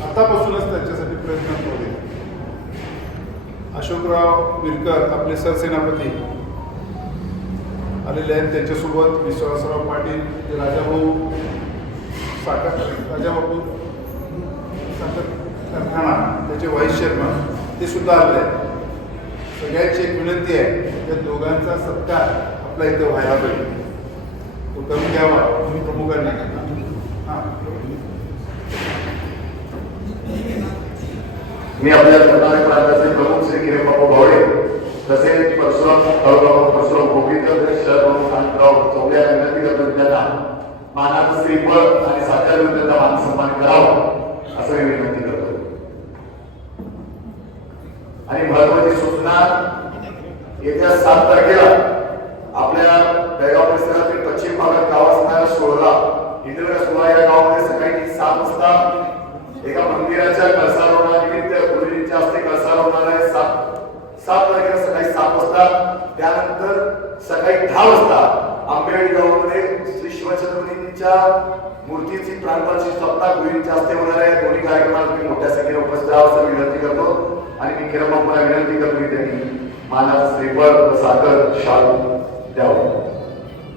आतापासूनच त्याच्यासाठी प्रयत्न करूया. अशोकराव विरकर आपले सरसेनापती आलेले आहेत. त्यांच्यासोबत विश्वासराव पाटील, ते राजाबापू साखर कारखाना त्याचे व्हाईस चेअरमन ते सुद्धा आलेले आहेत. सगळ्यांची एक विनंती आहे, त्या दोघांचा सत्कार आपल्या इथं व्हायला पाहिजे. तो करून घ्यावा तुम्ही प्रमुखांनी. मी आपल्या कर्नाटक प्रांताचे प्रमुख श्री किरण बापू भावडे, तसेच परशुराम गोपीचंद शरदराव चौले यांना विनंती करतो की त्यांना मानाचं श्रीफळ आणि साध्या विरुद्धांचा मान सन्मान करावा असं मी विनंती करतो. आणि महत्वाची सूचना, येत्या 7 तारखेला आपल्या बेळगाव परिसरातील पश्चिम भागात गाव असणाऱ्या 16 या गावामध्ये सकाळी 7 वाजता एका मंदिराच्या कळसारोहणानिमित्त गुरुजींच्या हस्ते कळसारोहणार आहे. 7 तारखेला सकाळी 7 वाजता. त्यानंतर सकाळी 10 वाजता आंबेड गावामध्ये श्री शिवछत्रपतींच्या मूर्तीची प्राणपाची स्थापना गुरुजींच्या हस्ते होणार आहे. दोन्ही कार्यक्रमाला तुम्ही मोठ्या संख्येने उपस्थित राहावं असं विनंती करतो. आणि मी किरण बापूला विनंती करतो की त्यांनी मानाचा श्रीफळ व साखर शाल द्यावं.